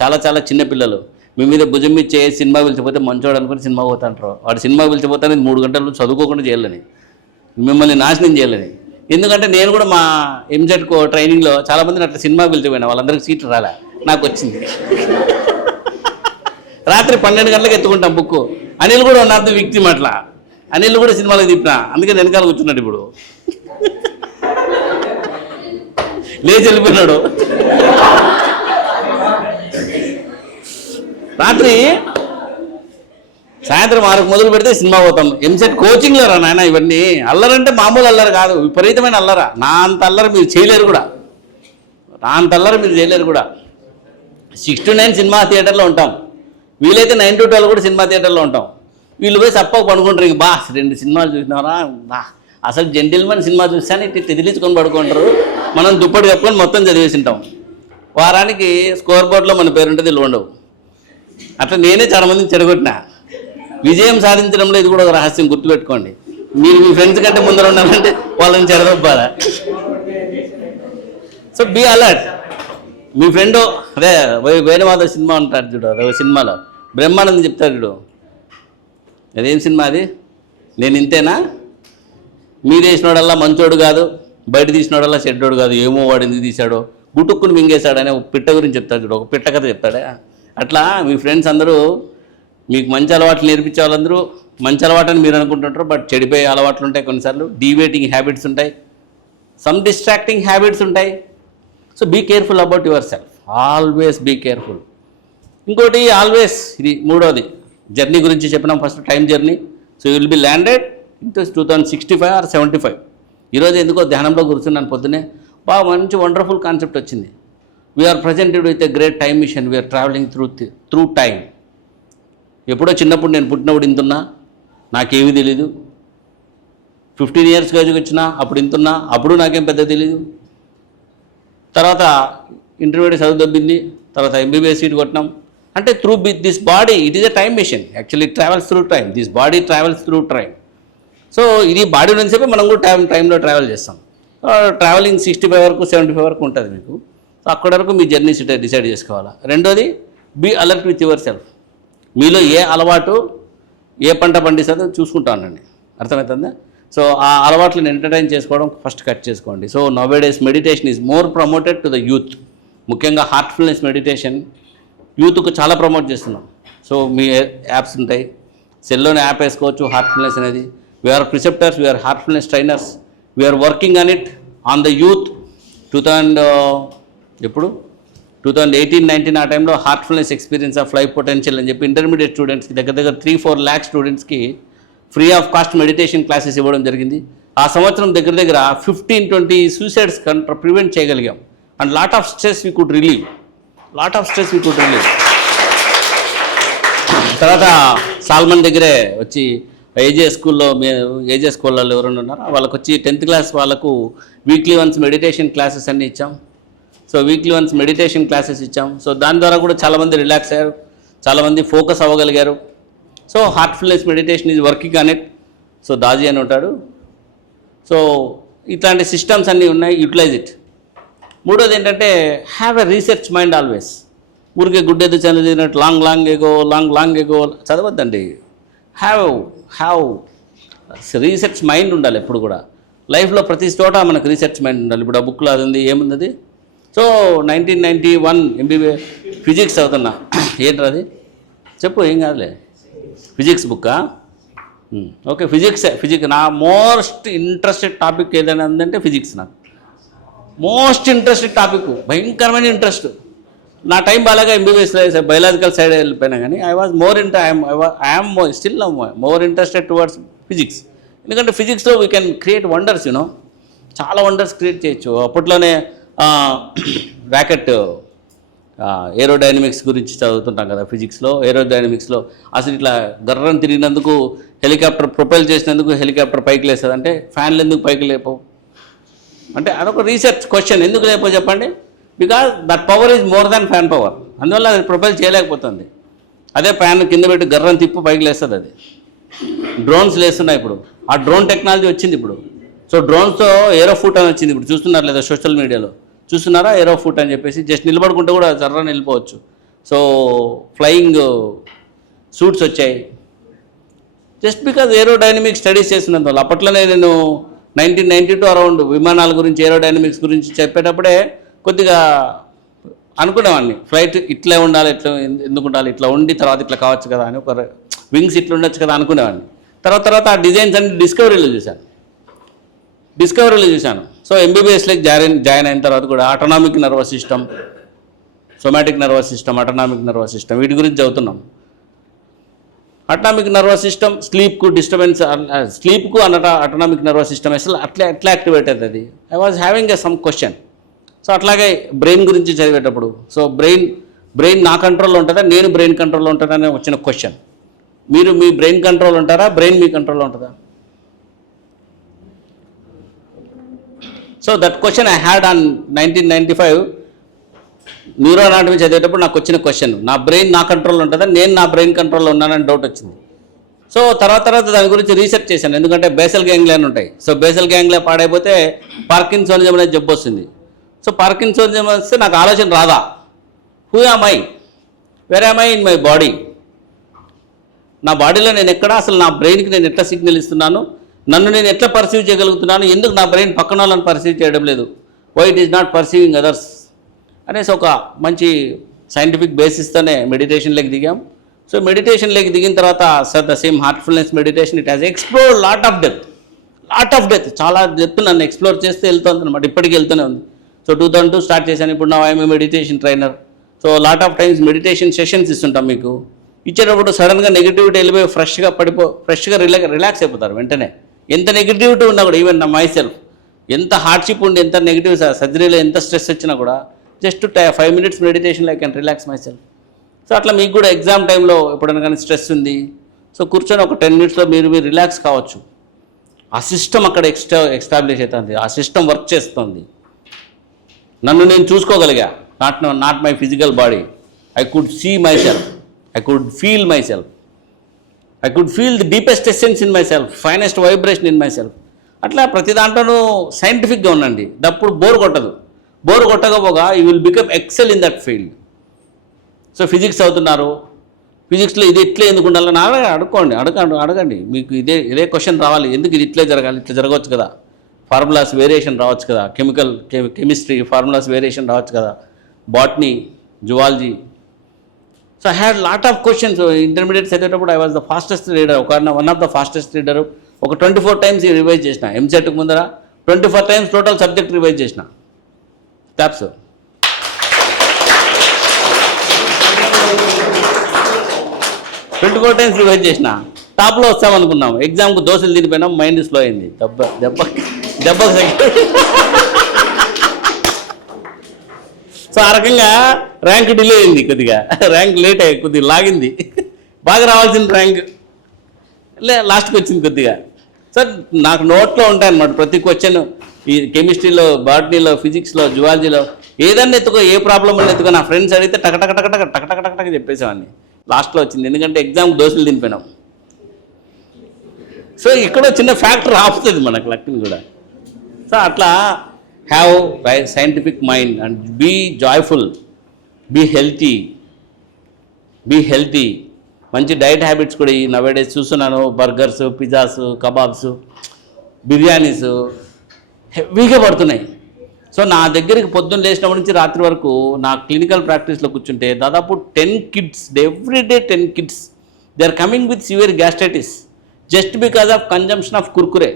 చాలా చాలా చిన్న పిల్లలు. మీ మీద భుజం మీద సినిమా పిలిచిపోతే మంచోడు అనుకుని సినిమా పోతాంటారు. వాడు సినిమా పిలిచిపోతానే 3 గంటలు చదువుకోకుండా చేయాలని, మిమ్మల్ని నాశనం చేయాలని. ఎందుకంటే నేను కూడా మా ఎంజెడ్కో ట్రైనింగ్లో చాలామందిని అట్లా సినిమా పిలిచిపోయినా, వాళ్ళందరికీ సీట్లు రాలే, నాకు వచ్చింది. రాత్రి 12 గంటలకు ఎత్తుకుంటాం బుక్. అనిల్ కూడా ఉన్నది విక్టిమ్. అట్లా అనిల్ కూడా సినిమాలకు తిప్పినా, అందుకే వెనకాల కూర్చున్నాడు. ఇప్పుడు లేచి వెళ్ళిపోయినాడు. రాత్రి సాయంత్రం 6కు మొదలు పెడితే సినిమా పోతాం. ఎంసెట్ కోచింగ్లో రా నాయన. ఇవన్నీ అల్లరంటే మామూలు అల్లరి కాదు, విపరీతమైన అల్లరా. నా అంత అల్లరి మీరు చేయలేరు కూడా, 6 to 9 సినిమా థియేటర్లో ఉంటాం. వీలైతే 9 to 12 కూడా సినిమా థియేటర్లో ఉంటాం. వీళ్ళు పోయి సప్పకు పడుకుంటారు. ఇంక 2 సినిమాలు చూసినారా, అసలు జెంటిల్మెన్ సినిమా చూసాను ఇట్లా తెదిలించుకొని పడుకుంటారు. మనం దుప్పటి కప్పుకొని మొత్తం చదివేసి ఉంటాం. వారానికి స్కోర్ బోర్డులో మన పేరు ఉంటుంది, ఉండవు. అట్లా నేనే చాలా మందిని చెడగొట్టినా. విజయం సాధించడంలో ఇది కూడా ఒక రహస్యం, గుర్తుపెట్టుకోండి. మీరు మీ ఫ్రెండ్స్ కంటే ముందర ఉండాలంటే వాళ్ళని చెడదొబ్బాలా. So be alert. మీ ఫ్రెండ్ అదే వేణుమాధవ్ సినిమా ఉంటాడు చూడు, అదే సినిమాలో బ్రహ్మానందం చెప్తాడు చూడు, అదేం సినిమా అది, నేను ఇంతేనా, మీరు వేసినోడల్లా మంచోడు కాదు, బయట తీసినోడల్లా చెడ్డోడు కాదు, ఏమో వాడు ఎందుకు తీశాడో, గుటుక్కుని మింగేశాడని ఒక పిట్ట గురించి చెప్తాడు చూడు, ఒక పిట్ట కథ చెప్తాడే. అట్లా మీ ఫ్రెండ్స్ అందరూ మీకు మంచి అలవాట్లు నేర్పించే వాళ్ళందరూ మంచి అలవాటు అని మీరు అనుకుంటుంటారు, బట్ చెడిపోయే అలవాట్లు ఉంటాయి, కొన్నిసార్లు డీవియేటింగ్ హ్యాబిట్స్ ఉంటాయి, సమ్ డిస్ట్రాక్టింగ్ హ్యాబిట్స్ ఉంటాయి. So be careful about your self, always be careful. ఇంకోటి ఆల్వేస్, ఇది మూడోది, జర్నీ గురించి చెప్పినాం. First time journey. So you will be landed in 2065 or 75. ఈరోజు ఎందుకో ధ్యానంలో కూర్చున్నాను పొద్దునే, బాగా మంచి వండర్ఫుల్ కాన్సెప్ట్ వచ్చింది. We are presented with a great time machine, we are travelling through time. ఎప్పుడో చిన్నప్పుడు నేను పుట్టినప్పుడు ఇంతున్నా, నాకేమీ తెలీదు. 15 years వచ్చినా అప్పుడు ఇంతున్నా, అప్పుడు నాకేం పెద్ద తెలీదు. తర్వాత ఇంటర్మీడియట్ చదువు దబ్బింది, తర్వాత ఎంబీబీఎస్ సీట్ కొట్టినాం. అంటే through this body, it is a time machine, actually it travels through time, this body travels through time. So ఇది బాడీ నుంచి చెప్పి మనం కూడా టైంలో ట్రావెల్ చేస్తాం. ట్రావెలింగ్ 65 వరకు 75 వరకు ఉంటుంది మీకు. సో అక్కడి వరకు మీ జర్నీ డిసైడ్ చేసుకోవాలా. రెండోది, be alert with your self. మీలో ఏ అలవాటు ఏ పంట పండిస్తుందో చూసుకుంటా ఉండండి, అర్థమవుతుందా? సో ఆ అలవాట్లను ఎంటర్టైన్ చేసుకోవడం ఫస్ట్ కట్ చేసుకోండి. So nowadays meditation is more promoted to the youth. ముఖ్యంగా హార్ట్ఫుల్నెస్ మెడిటేషన్ యూత్కు చాలా ప్రమోట్ చేస్తున్నాం. సో మీ యాప్స్ ఉంటాయి, సెల్లోనే యాప్ వేసుకోవచ్చు హార్ట్ఫుల్నెస్ అనేది. We are preceptors, we are heartfulness trainers, we are working on it on the youth. 2018-19 ఆ టైంలో heartfulness experience of life potential అని చెప్పి ఇంటర్మీడియట్ స్టూడెంట్స్కి దగ్గర 3-4 lakh స్టూడెంట్స్కి free of cost meditation classes ఇవ్వడం జరిగింది. ఆ సంవత్సరం దగ్గర 15-20 సూసైడ్స్ ప్రివెంట్ చేయగలిగాం. And lot of stress we could relieve. తర్వాత సాల్మన్ దగ్గరే వచ్చి ఏజే స్కూల్లో ఎవరైనా ఉన్నారో వాళ్ళకి వచ్చి 10th class వాళ్ళకు వీక్లీ వన్స్ మెడిటేషన్ క్లాసెస్ అన్నీ ఇచ్చాం. So weekly once meditation classes ఇచ్చాం. సో దాని ద్వారా కూడా చాలామంది రిలాక్స్ అయ్యారు, చాలామంది ఫోకస్ అవ్వగలిగారు. So heartfulness meditation is working on it. So Daaji అని ఉంటాడు. సో ఇట్లాంటి సిస్టమ్స్ అన్నీ ఉన్నాయి, యూటిలైజ్ ఇట్. మూడోది ఏంటంటే, have a research mind always. ఊరికే గుడ్డెద్దు చదివినట్టు లాంగ్ ఎగో చదవద్దండి. హ్యావ్ రీసెర్చ్ మైండ్ ఉండాలి ఎప్పుడు కూడా లైఫ్లో ప్రతి చోట మనకు రీసెర్చ్ మైండ్ ఉండాలి. ఇప్పుడు ఆ బుక్లో అది ఉంది, ఏముంది అది. సో 1991 MBBA ఫిజిక్స్ చదువుతున్నా. ఏంటి అది చెప్పు, ఏం కాదులే. ఫిజిక్స్ బుక్కా? ఓకే, ఫిజిక్స్ నా మోస్ట్ ఇంట్రెస్టెడ్ టాపిక్ ఏదైనా ఉందంటే ఫిజిక్స్. నాకు మోస్ట్ ఇంట్రెస్టెడ్ టాపిక్, భయంకరమైన ఇంట్రెస్ట్. నా టైం బాగా MBBS బయాలజికల్ సైడ్ వెళ్ళిపోయినా కానీ I was more I'm still more interested towards physics. ఎందుకంటే ఫిజిక్స్లో వీ కెన్ క్రియేట్ వండర్స్, చాలా వండర్స్ క్రియేట్ చేయొచ్చు. అప్పట్లోనే ర్యాకెట్ ఏరోడైనమిక్స్ గురించి చదువుతుంటాం కదా ఫిజిక్స్లో. ఏరోడైనమిక్స్లో అసలు ఇట్లా గర్రం తిరిగినందుకు హెలికాప్టర్ ప్రొపైల్ చేసినందుకు హెలికాప్టర్ పైకి లేస్తుంది అంటే ఫ్యాన్లు ఎందుకు పైకి లేపవు అంటే అదొక రీసెర్చ్ క్వశ్చన్. ఎందుకు లేపో చెప్పండి? Because that power is more than fan power. అందువల్ల అది ప్రొపైల్ చేయలేకపోతుంది. అదే ఫ్యాన్ కింద పెట్టి గర్రం తిప్పు పైకి లేస్తుంది అది. డ్రోన్స్ లేస్తున్నాయి ఇప్పుడు, ఆ డ్రోన్ టెక్నాలజీ వచ్చింది ఇప్పుడు. సో డ్రోన్స్తో ఏరోఫూట్ అని వచ్చింది ఇప్పుడు, చూస్తున్నారు లేదా సోషల్ మీడియాలో చూస్తున్నారా? ఏరోఫూట్ అని చెప్పేసి జస్ట్ నిలబడుకుంటే కూడా జర్రాని వెళ్ళిపోవచ్చు. సో ఫ్లయింగ్ సూట్స్ వచ్చాయి జస్ట్ బికాజ్ ఏరోడైనమిక్స్ స్టడీస్ చేస్తున్నందువల్ల. అప్పట్లోనే నేను 1992 అరౌండ్ విమానాల గురించి ఏరోడైనమిక్స్ గురించి చెప్పేటప్పుడే కొద్దిగా అనుకునేవాడిని, ఫ్లైట్ ఇట్లా ఉండాలి, ఇట్లా ఎందుకు ఉండాలి, ఇట్లా ఉండి తర్వాత ఇట్లా కావచ్చు కదా అని, ఒక వింగ్స్ ఇట్లా ఉండొచ్చు కదా అనుకునేవాడిని. తర్వాత ఆ డిజైన్స్ అన్ని డిస్కవరీలో చూశాను. సో MBBSలోకి జాయిన్ అయిన తర్వాత కూడా autonomic nervous system, somatic nervous system, autonomic nervous system వీటి గురించి చదువుతున్నాం. ఆటోనామిక్ నర్వస్ సిస్టమ్ స్లీప్కు డిస్టర్బెన్స్, స్లీప్కు ఆటోనామిక్ నర్వస్ సిస్టమ్ అసలు ఎట్లా యాక్టివేట్ అవుతుంది. I was having some question. So అట్లాగే బ్రెయిన్ గురించి చదివేటప్పుడు సో బ్రెయిన్ నా కంట్రోల్లో ఉంటుందా, నేను బ్రెయిన్ కంట్రోల్లో ఉంటానా అని వచ్చిన క్వశ్చన్. మీరు మీ బ్రెయిన్ కంట్రోల్ ఉంటారా, బ్రెయిన్ మీ కంట్రోల్లో ఉంటుందా? So that question I had on 1995 neuro anatomy చదివేటప్పుడు నాకు వచ్చిన క్వశ్చన్. నా బ్రెయిన్ నా కంట్రోల్లో ఉంటుందా, నేను నా బ్రెయిన్ కంట్రోల్లో ఉన్నానని డౌట్ వచ్చింది. సో తర్వాత దాని గురించి రీసెర్చ్ చేశాను. ఎందుకంటే బేసల్ గ్యాంగ్లియా అని ఉంటాయి. సో బేసల్ గ్యాంగ్లియా పాడైపోతే పార్కిన్సోనిజం అనేది జబ్బు వస్తుంది. సో పార్కిన్సోనిజం వస్తే నాకు ఆలోచన రాదా, who am I, where am I in my body, నా బాడీలో నేను ఎక్కడ, అసలు నా బ్రెయిన్కి నేను ఎట్లా సిగ్నల్ ఇస్తున్నాను, నన్ను నేను ఎట్లా పర్సీవ్ చేయగలుగుతున్నాను, ఎందుకు నా బ్రెయిన్ పక్కన వాళ్ళని పర్సీవ్ చేయడం లేదు, why it is not perceiving others అనేసి ఒక మంచి సైంటిఫిక్ బేసిస్తోనే మెడిటేషన్లోకి దిగాం. సో మెడిటేషన్లోకి దిగిన తర్వాత the same Heartfulness meditation it has explore lot of depth, చాలా డెప్త్ నన్ను ఎక్స్ప్లోర్ చేస్తే వెళ్తుంది అనమాట. ఇప్పటికీ వెళ్తూనే ఉంది. సో 2002 స్టార్ట్ చేశాను. ఇప్పుడు నా I'm meditation trainer. So lot of times meditation sessions ఇస్తుంటాం మీకు. ఇచ్చేటప్పుడు సడన్గా నెగిటివిటీ వెళ్ళిపోయి ఫ్రెష్గా రిలాక్స్ అయిపోతారు వెంటనే. ఎంత నెగిటివిటీ ఉన్నా కూడా, ఈవెన్ నా మై సెల్ఫ్ ఎంత హార్డ్షిప్ ఉండి, ఎంత నెగిటివ్ సర్జరీలో ఎంత స్ట్రెస్ వచ్చినా కూడా జస్ట్ 5 minutes మెడిటేషన్లో I can relax myself. So అట్లా మీకు కూడా ఎగ్జామ్ టైంలో ఎప్పుడైనా కానీ స్ట్రెస్ ఉంది, సో కూర్చొని ఒక 10 minutesలో మీరు రిలాక్స్ కావచ్చు. ఆ సిస్టమ్ అక్కడ ఎస్టాబ్లిష్ అవుతుంది, ఆ సిస్టమ్ వర్క్ చేస్తుంది. నన్ను నేను చూసుకోగలిగా, not my physical body. I could see myself, I could feel myself, I could feel the deepest essence in myself, finest vibration in myself. అట్లా ప్రతి దాంట్లోనూ సైంటిఫిక్గా ఉండండి. అప్పుడు బోర్ కొట్టకపోగా you will become excel in that field. So physics అవుతున్నారు, ఫిజిక్స్లో ఇది ఇట్లే ఎందుకు ఉండాలని అడగండి. మీకు ఇదే క్వశ్చన్ రావాలి, ఎందుకు ఇది ఇట్లే జరగాలి, ఇట్లా జరగవచ్చు కదా, ఫార్ములాస్ వేరియేషన్ రావచ్చు కదా, కెమిస్ట్రీ ఫార్ములాస్ వేరియేషన్ రావచ్చు కదా, botany, zoology. So I had lot of questions. Intermediate చదివేటప్పుడు I was the fastest reader, one of the fastest reader. ఒక 24 times రివైజ్ చేసిన. ఎంసెట్కి ముందర 24 times టోటల్ సబ్జెక్ట్ రివైజ్ చేసిన. ట్యాప్స్ 24 times రివైజ్ చేసిన. టాప్లో వస్తామనుకున్నాం, ఎగ్జామ్కు దోశలు తినిపోయినాం, మైండ్ స్లో అయింది. దెబ్బ సో ఆ రకంగా ర్యాంక్ డిలే అయింది, కొద్దిగా ర్యాంక్ లేట్ అయ్యి కొద్దిగా లాగింది. బాగా రావాల్సిన ర్యాంక్ లాస్ట్కి వచ్చింది కొద్దిగా. సో నాకు నోట్లో ఉంటాయన్నమాట ప్రతి క్వశ్చన్. ఈ కెమిస్ట్రీలో, బాటనీలో, ఫిజిక్స్లో, జువాలజీలో ఏదన్నా ఎత్తుకో, ఏ ప్రాబ్లం అని ఎత్తుకో, నా ఫ్రెండ్స్ అడిగితే టక చెప్పేసేవాడిని. లాస్ట్లో వచ్చింది, ఎందుకంటే ఎగ్జామ్కి దోశలు తినిపోయినాం. సో ఇక్కడ చిన్న ఫ్యాక్టర్ ఆపుతుంది మనకు లక్ని కూడా. సో అట్లా have scientific mind and be joyful, be healthy, మంచి డైట్ హ్యాబిట్స్ కూడా ఈ నవేడేస్ చూస్తున్నాను. బర్గర్స్, పిజ్జాస్, కబాబ్స్, బిర్యానీస్ హెవీగా పడుతున్నాయి. సో నా దగ్గరికి పొద్దున్న లేచినప్పటి నుంచి రాత్రి వరకు నా క్లినికల్ ప్రాక్టీస్లో కూర్చుంటే దాదాపు 10 kids, everyday 10 kids, they are coming with severe gastritis just because of consumption of Kurkure.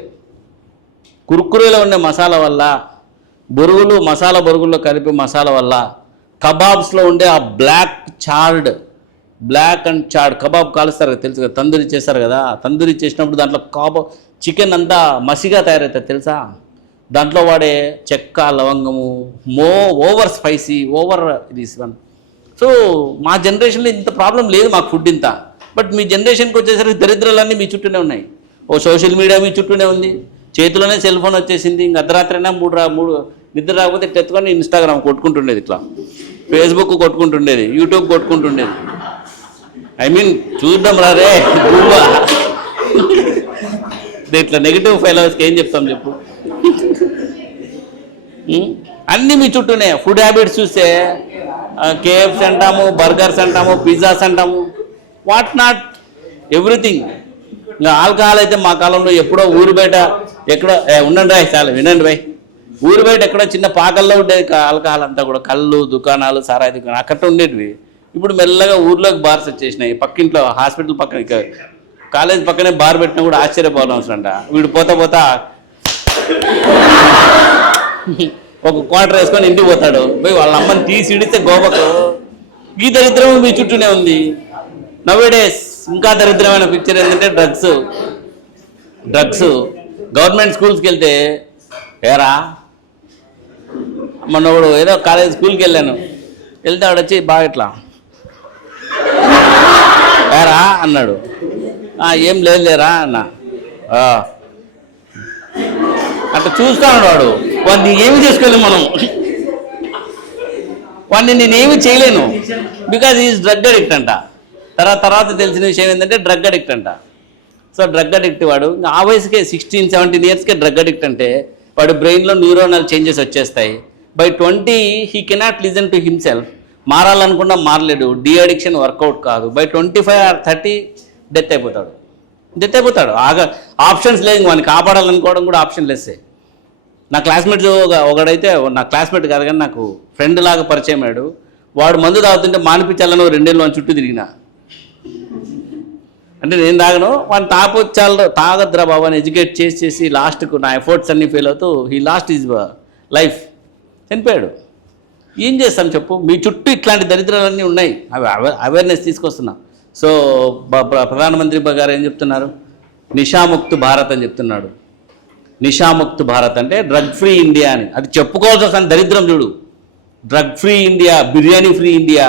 కుర్కురేలో ఉండే మసాలా వల్ల, బొరుగులు, మసాలా బొరుగుల్లో కలిపి మసాలా వల్ల, కబాబ్స్లో ఉండే ఆ బ్లాక్ అండ్ చార్డ్ కబాబ్ కాలుస్తారు కదా, తెలుసు కదా, తందూరి చేస్తారు కదా. తందూరి చేసినప్పుడు దాంట్లో చికెన్ అంతా మసిగా తయారవుతుంది తెలుసా. దాంట్లో వాడే చెక్క, లవంగము, over spicy, over this one. So మా జనరేషన్లో ఇంత ప్రాబ్లం లేదు మాకు ఫుడ్ ఇంత. బట్ మీ జనరేషన్కి వచ్చేసరికి దరిద్రాలన్నీ మీ చుట్టూనే ఉన్నాయి. ఓ సోషల్ మీడియా మీ చుట్టూనే ఉంది, చేతిలోనే సెల్ ఫోన్ వచ్చేసింది. ఇంక అర్ధరాత్రైనా మూడు నిద్ర రాకపోతే ఎత్తుకొని ఇన్స్టాగ్రామ్ కొట్టుకుంటుండేది, ఇట్లా ఫేస్బుక్ కొట్టుకుంటుండేది, యూట్యూబ్ కొట్టుకుంటుండేది. ఐ మీన్ చూద్దాం రారే గువ్వా. ఇట్లా నెగిటివ్ ఫైలర్స్కి ఏం చెప్తాం చెప్పు. అన్నీ మీ చుట్టూనే. ఫుడ్ హ్యాబిట్స్ చూస్తే కేఎఫ్స్ అంటాము, బర్గర్స్ అంటాము, పిజ్జాస్ అంటాము, వాట్ నాట్, ఎవ్రీథింగ్. ఇంకా ఆల్కహాల్ అయితే మా కాలంలో ఎప్పుడో ఊరు బయట ఎక్కడో ఉండండి రాయ్, చాలా వినండి రాయ్, ఊరు బయట ఎక్కడో చిన్న పాకల్లో ఉండేది ఆల్కహాల్ అంతా కూడా. కళ్ళు దుకాణాలు, సారాయి దుకాణాలు అక్కడ ఉండేటివి. ఇప్పుడు మెల్లగా ఊర్లోకి బార్స్ వచ్చేసినాయి. పక్కింట్లో హాస్పిటల్ పక్కన, కాలేజ్ పక్కనే బార్ పెట్టినా కూడా ఆశ్చర్యపోవడం అవసరంట. వీడు పోతా ఒక క్వార్టర్ వేసుకొని ఇంటికి పోతాడు. పోయి వాళ్ళ అమ్మని తీసి ఇడితే గోపకు. ఈ దరిద్రం మీ చుట్టూనే ఉంది. నవేడేస్ ఇంకా దరిద్రమైన పిక్చర్ ఏంటంటే డ్రగ్స్. గవర్నమెంట్ స్కూల్స్కి వెళ్తే ఏరా, మొన్నప్పుడు ఏదో కాలేజ్ స్కూల్కి వెళ్ళాను, వెళ్తే ఆవిడ వచ్చి బాగా ఇట్లా ఏరా అన్నాడు. ఏం లేరా అన్న. అట్లా చూస్తాడు వాడు. వాడిని ఏమి చేసుకోలేము మనం, వాడిని నేనేమి చేయలేను, బికాజ్ ఈజ్ డ్రగ్ అడిక్ట్ అంట. తర్వాత తెలిసిన విషయం ఏంటంటే డ్రగ్ అడిక్ట్ అంట. సో డ్రగ్ అడిక్ట్ వాడు ఆ వయసుకే 16-17 ఇయర్స్కే డ్రగ్ అడిక్ట్ అంటే వాడి బ్రెయిన్లో న్యూరోనల్ చేంజెస్ వచ్చేస్తాయి. By 20 he cannot listen to himself. మారాలనుకున్నా మారలేడు, డీ అడిక్షన్ వర్కౌట్ కాదు. బై 25 or 30 డెత్ అయిపోతాడు. ఆప్షన్స్ లేదు, వాడిని కాపాడాలనుకోవడం కూడా ఆప్షన్ లెస్సే. నా క్లాస్మేట్ ఒకడైతే, నా క్లాస్మేట్ కాదు కానీ నాకు ఫ్రెండ్ లాగా పరిచయం అయ్యాడు. వాడు మందు తాగుతుంటే మానిపించాలని 2 ఏళ్ళు వాడిని చుట్టూ తిరిగిన. అంటే నేను తాగను, వాడిని తాగొద్దురా బాబు అని ఎడ్యుకేట్ చేసి లాస్ట్కు నా ఎఫర్ట్స్ అన్నీ ఫెయిల్ అవుతూ హీ లాస్ట్ హిజ్ లైఫ్, చనిపోయాడు. ఏం చేస్తాం చెప్పు, మీ చుట్టూ ఇట్లాంటి దరిద్రాలన్నీ ఉన్నాయి. అవేర్నెస్ తీసుకొస్తున్నా. సో ప్రధానమంత్రి గారు ఏం చెప్తున్నారు, నిషాముక్త్ భారత్ అని చెప్తున్నాడు. నిషాముక్త్ భారత్ అంటే డ్రగ్ ఫ్రీ ఇండియా అని. అది చెప్పుకోవాల్సి వస్తుంది. దరిద్రం చూడు, drug free India, biryani free India,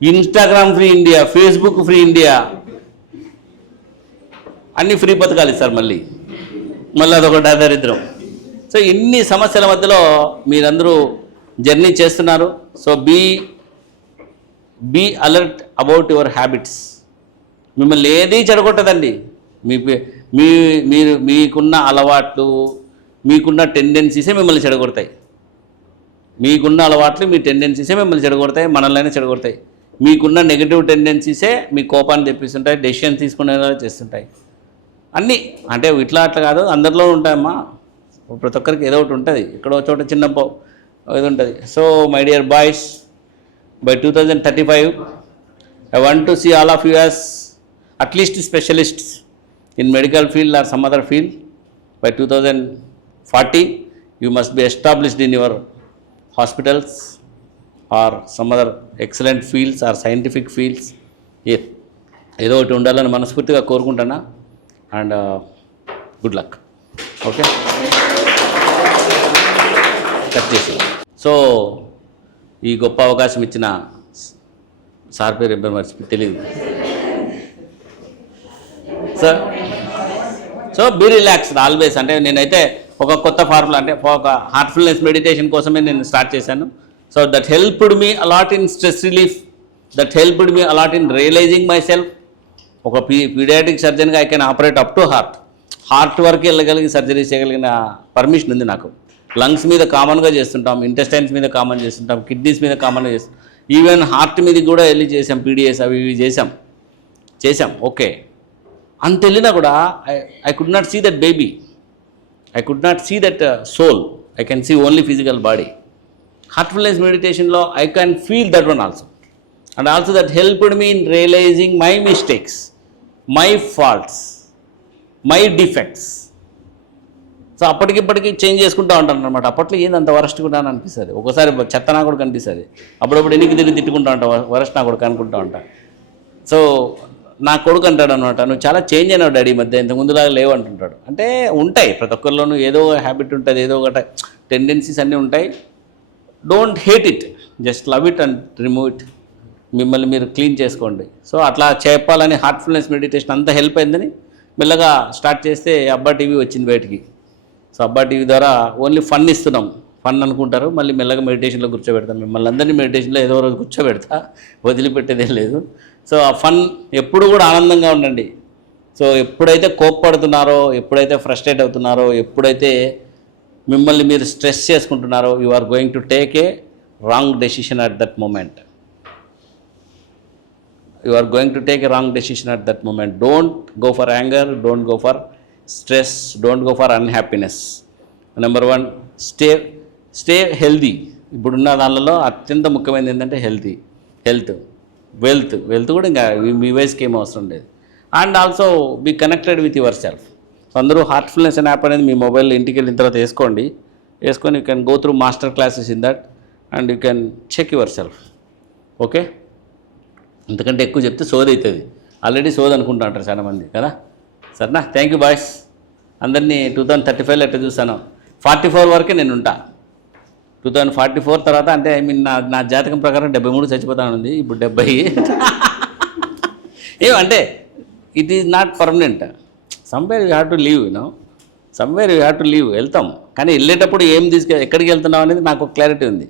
Instagram free India, Facebook free India, అన్ని ఫ్రీ పథకాలు ఇస్తారు మళ్ళీ అదొక దరిద్రం. సో ఇన్ని సమస్యల మధ్యలో మీరందరూ జర్నీ చేస్తున్నారు. So be alert about your habits. మిమ్మల్ని ఏదీ చెడగొట్టదండి. మీకున్న అలవాట్లు, మీకున్న టెండెన్సీసే మిమ్మల్ని చెడగొడతాయి. మీకున్న అలవాట్లు, మీ టెండెన్సీసే మిమ్మల్ని చెడగొడతాయి, మనల్ని చెడగొడతాయి. మీకున్న నెగిటివ్ టెండెన్సీసే మీ కోపాన్ని తెప్పిస్తుంటాయి, డెసిషన్ తీసుకునేలా చేస్తుంటాయి. అన్నీ అంటే ఇట్లా అట్లా కాదు, అందరిలో ఉంటాయమ్మా. ప్రతి ఒక్కరికి ఏదో ఒకటి ఉంటుంది, ఎక్కడో చోట చిన్న ఏది ఉంటుంది. So my dear boys, by 2035 I want to see all of you as at least specialists in medical field or some other field. By 2040 you must be established in your hospitals or some other excellent fields or scientific fields. ఏదో ఒకటి ఉండాలని మనస్ఫూర్తిగా కోరుకుంటున్నా. And good luck. Okay, cut చేసి. So ఈ గొప్ప అవకాశం ఇచ్చిన సార్ పేరు ఎప్పుడు మర్చిపోయి తెలియదు sir. So be relaxed always. అంటే నేనైతే ఒక కొత్త ఫార్ములా, అంటే ఒక హార్ట్ఫుల్నెస్ మెడిటేషన్ కోసమే నేను స్టార్ట్ చేశాను. So that helped me a lot in stress relief, that helped me a lot in realizing myself. ఒక పీడియాట్రిక్ సర్జన్గా I can operate up to heart వరకు వెళ్ళగలిగి సర్జరీ చేయగలిగిన పర్మిషన్ ఉంది నాకు. లంగ్స్ మీద కామన్గా చేస్తుంటాం, ఇంటెస్టైన్స్ మీద కామన్ చేస్తుంటాం, కిడ్నీస్ మీద కామన్గా చేస్తుంటాం, ఈవెన్ హార్ట్ మీద కూడా వెళ్ళి చేసాం, పీడిఎస్ అవి ఇవి చేసాం. చేసాం, ఓకే. అంత వెళ్ళినా కూడా I could not see that baby, I could not see that soul, I can see only physical body. Heartfulness మెడిటేషన్లో I can feel that one also, and also that helped me in realizing my mistakes, my faults, my defects. So అప్పటికిప్పటికి change చేసుకుంటూ ఉంటాను అనమాట. అప్పట్లో ఏంది అంత worst కూడా అని అనిపిస్తుంది, ఒకసారి చెత్త నా కూడా కనిపిస్తుంది, అప్పుడప్పుడు ఎన్నికి తిరిగి తిట్టుకుంటూ ఉంటా, వరస్ట్ నా కూడా అనుకుంటూ ఉంటా. సో నా కొడుకు అంటాడు అనమాట, నువ్వు చాలా చేంజ్ అయినావు డాడీ ఈ మధ్య, ఇంత ముందులాగా లేవు అంటుంటాడు. అంటే ఉంటాయి ప్రతి ఒక్కరిలోనూ ఏదో హ్యాబిట్ ఉంటుంది, ఏదో ఒక టెండెన్సీస్ అన్నీ ఉంటాయి. Don't hate it, just love it and remove it. మిమ్మల్ని మీరు క్లీన్ చేసుకోండి. సో అట్లా చెప్పాలని హార్ట్ఫుల్నెస్ మెడిటేషన్ అంతా హెల్ప్ అయిందని మెల్లగా స్టార్ట్ చేస్తే అబ్బా టీవీ వచ్చింది బయటికి. సో అబ్బా టీవీ ద్వారా ఓన్లీ ఫన్ ఇస్తున్నాం, ఫన్ అనుకుంటారు, మళ్ళీ మెల్లగా మెడిటేషన్లో కూర్చోబెడతాం. మిమ్మల్ని అందరినీ మెడిటేషన్లో ఏదో రోజు కూర్చోబెడతా, వదిలిపెట్టేదేం లేదు. సో ఆ ఫన్ ఎప్పుడు కూడా ఆనందంగా ఉండండి. సో ఎప్పుడైతే కోప్పడుతున్నారో, ఎప్పుడైతే ఫ్రస్ట్రేట్ అవుతున్నారో, ఎప్పుడైతే మిమ్మల్ని మీరు స్ట్రెస్ చేసుకుంటున్నారో, you are going to take a wrong decision at that moment. You are going to take a wrong decision at that moment. Don't go for anger, don't go for stress, don't go for unhappiness. Number one, stay healthy. ఇప్పుడున్న దానిలో అత్యంత ముఖ్యమైనది ఏంటంటే health, wealth కూడా ఇంకా మీ వయసుకి ఏం అవసరం లేదు. And also be connected with your self. So అందరూ హార్ట్ఫుల్నెస్ అనే యాప్ అనేది మీ మొబైల్లో ఇంటికి వెళ్ళిన తర్వాత వేసుకొని you can go through master classes in that and you can check yourself. Okay, ఎందుకంటే ఎక్కువ చెప్తే సోది అవుతుంది, ఆల్రెడీ సోది అనుకుంటా అంటారు చాలామంది కదా. సరేనా, థ్యాంక్ యూ బాయ్స్. అందరినీ 2035లో ఎట్లా చూస్తాను, 44 వరకే నేను ఉంటా. 2044 తర్వాత అంటే ఐ మీన్ నా జాతకం ప్రకారం 73 చచ్చిపోతానుంది, ఇప్పుడు 70. ఏమంటే it is not permanent, somewhere you have to leave, somewhere you have to leave. వెళ్తాం, కానీ వెళ్ళేటప్పుడు ఎక్కడికి వెళ్తున్నాం అనేది నాకు ఒక క్లారిటీ ఉంది,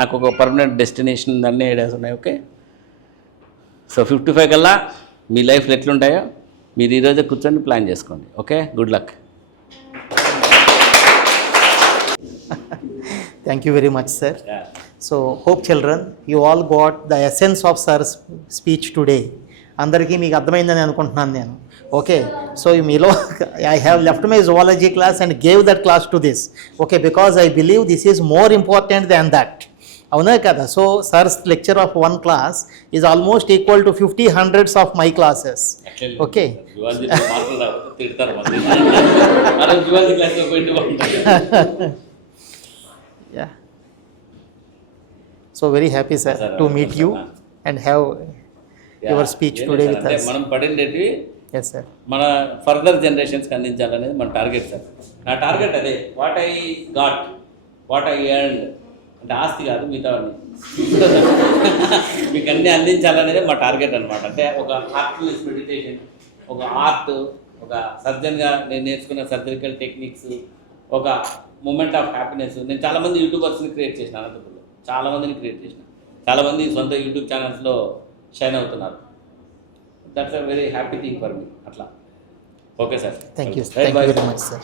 నాకు ఒక పర్మనెంట్ డెస్టినేషన్ అన్నీ ఐడియాస్ ఉన్నాయి. ఓకే, సో 55 కల్లా మీ లైఫ్లో ఎట్లుంటాయో మీరు ఈరోజే కూర్చొని ప్లాన్ చేసుకోండి. Okay, good luck. Thank you very much, sir. So hope children, you all got the essence of sir's speech today. అందరికీ మీకు అర్థమైందని అనుకుంటున్నాను నేను. ఓకే, సో మీలో I have left my zoology class and gave that class to this. Okay, because I believe this is more important than that. అవునా కదా? So sir's lecture of 1 class is almost equal to 50 of my classes. Okay, yeah, so very happy sir to meet you and have your speech today with us. మనం పడిండేటివి yes sir, మన further జనరేషన్స్కి అందించాలనేది మన target sir. నా target అదే, what I got, what I earned, అంటే ఆస్తి కాదు మిగతా మీకు అన్నీ అందించాలనేది మా టార్గెట్ అనమాట. అంటే ఒక హార్ట్ఫుల్నెస్ మెడిటేషన్, ఒక ఆర్ట్, ఒక సర్జన్గా నేను నేర్చుకున్న సర్జరికల్ టెక్నిక్స్, ఒక మూమెంట్ ఆఫ్ హ్యాపీనెస్. నేను చాలామంది యూట్యూబర్స్ని క్రియేట్ చేసిన, అనంతపురంలో చాలామందిని క్రియేట్ చేసిన, చాలామంది సొంత యూట్యూబ్ ఛానల్స్లో షైన్ అవుతున్నారు. That's a very happy thing for me. అట్లా okay sir, thank you very much sir.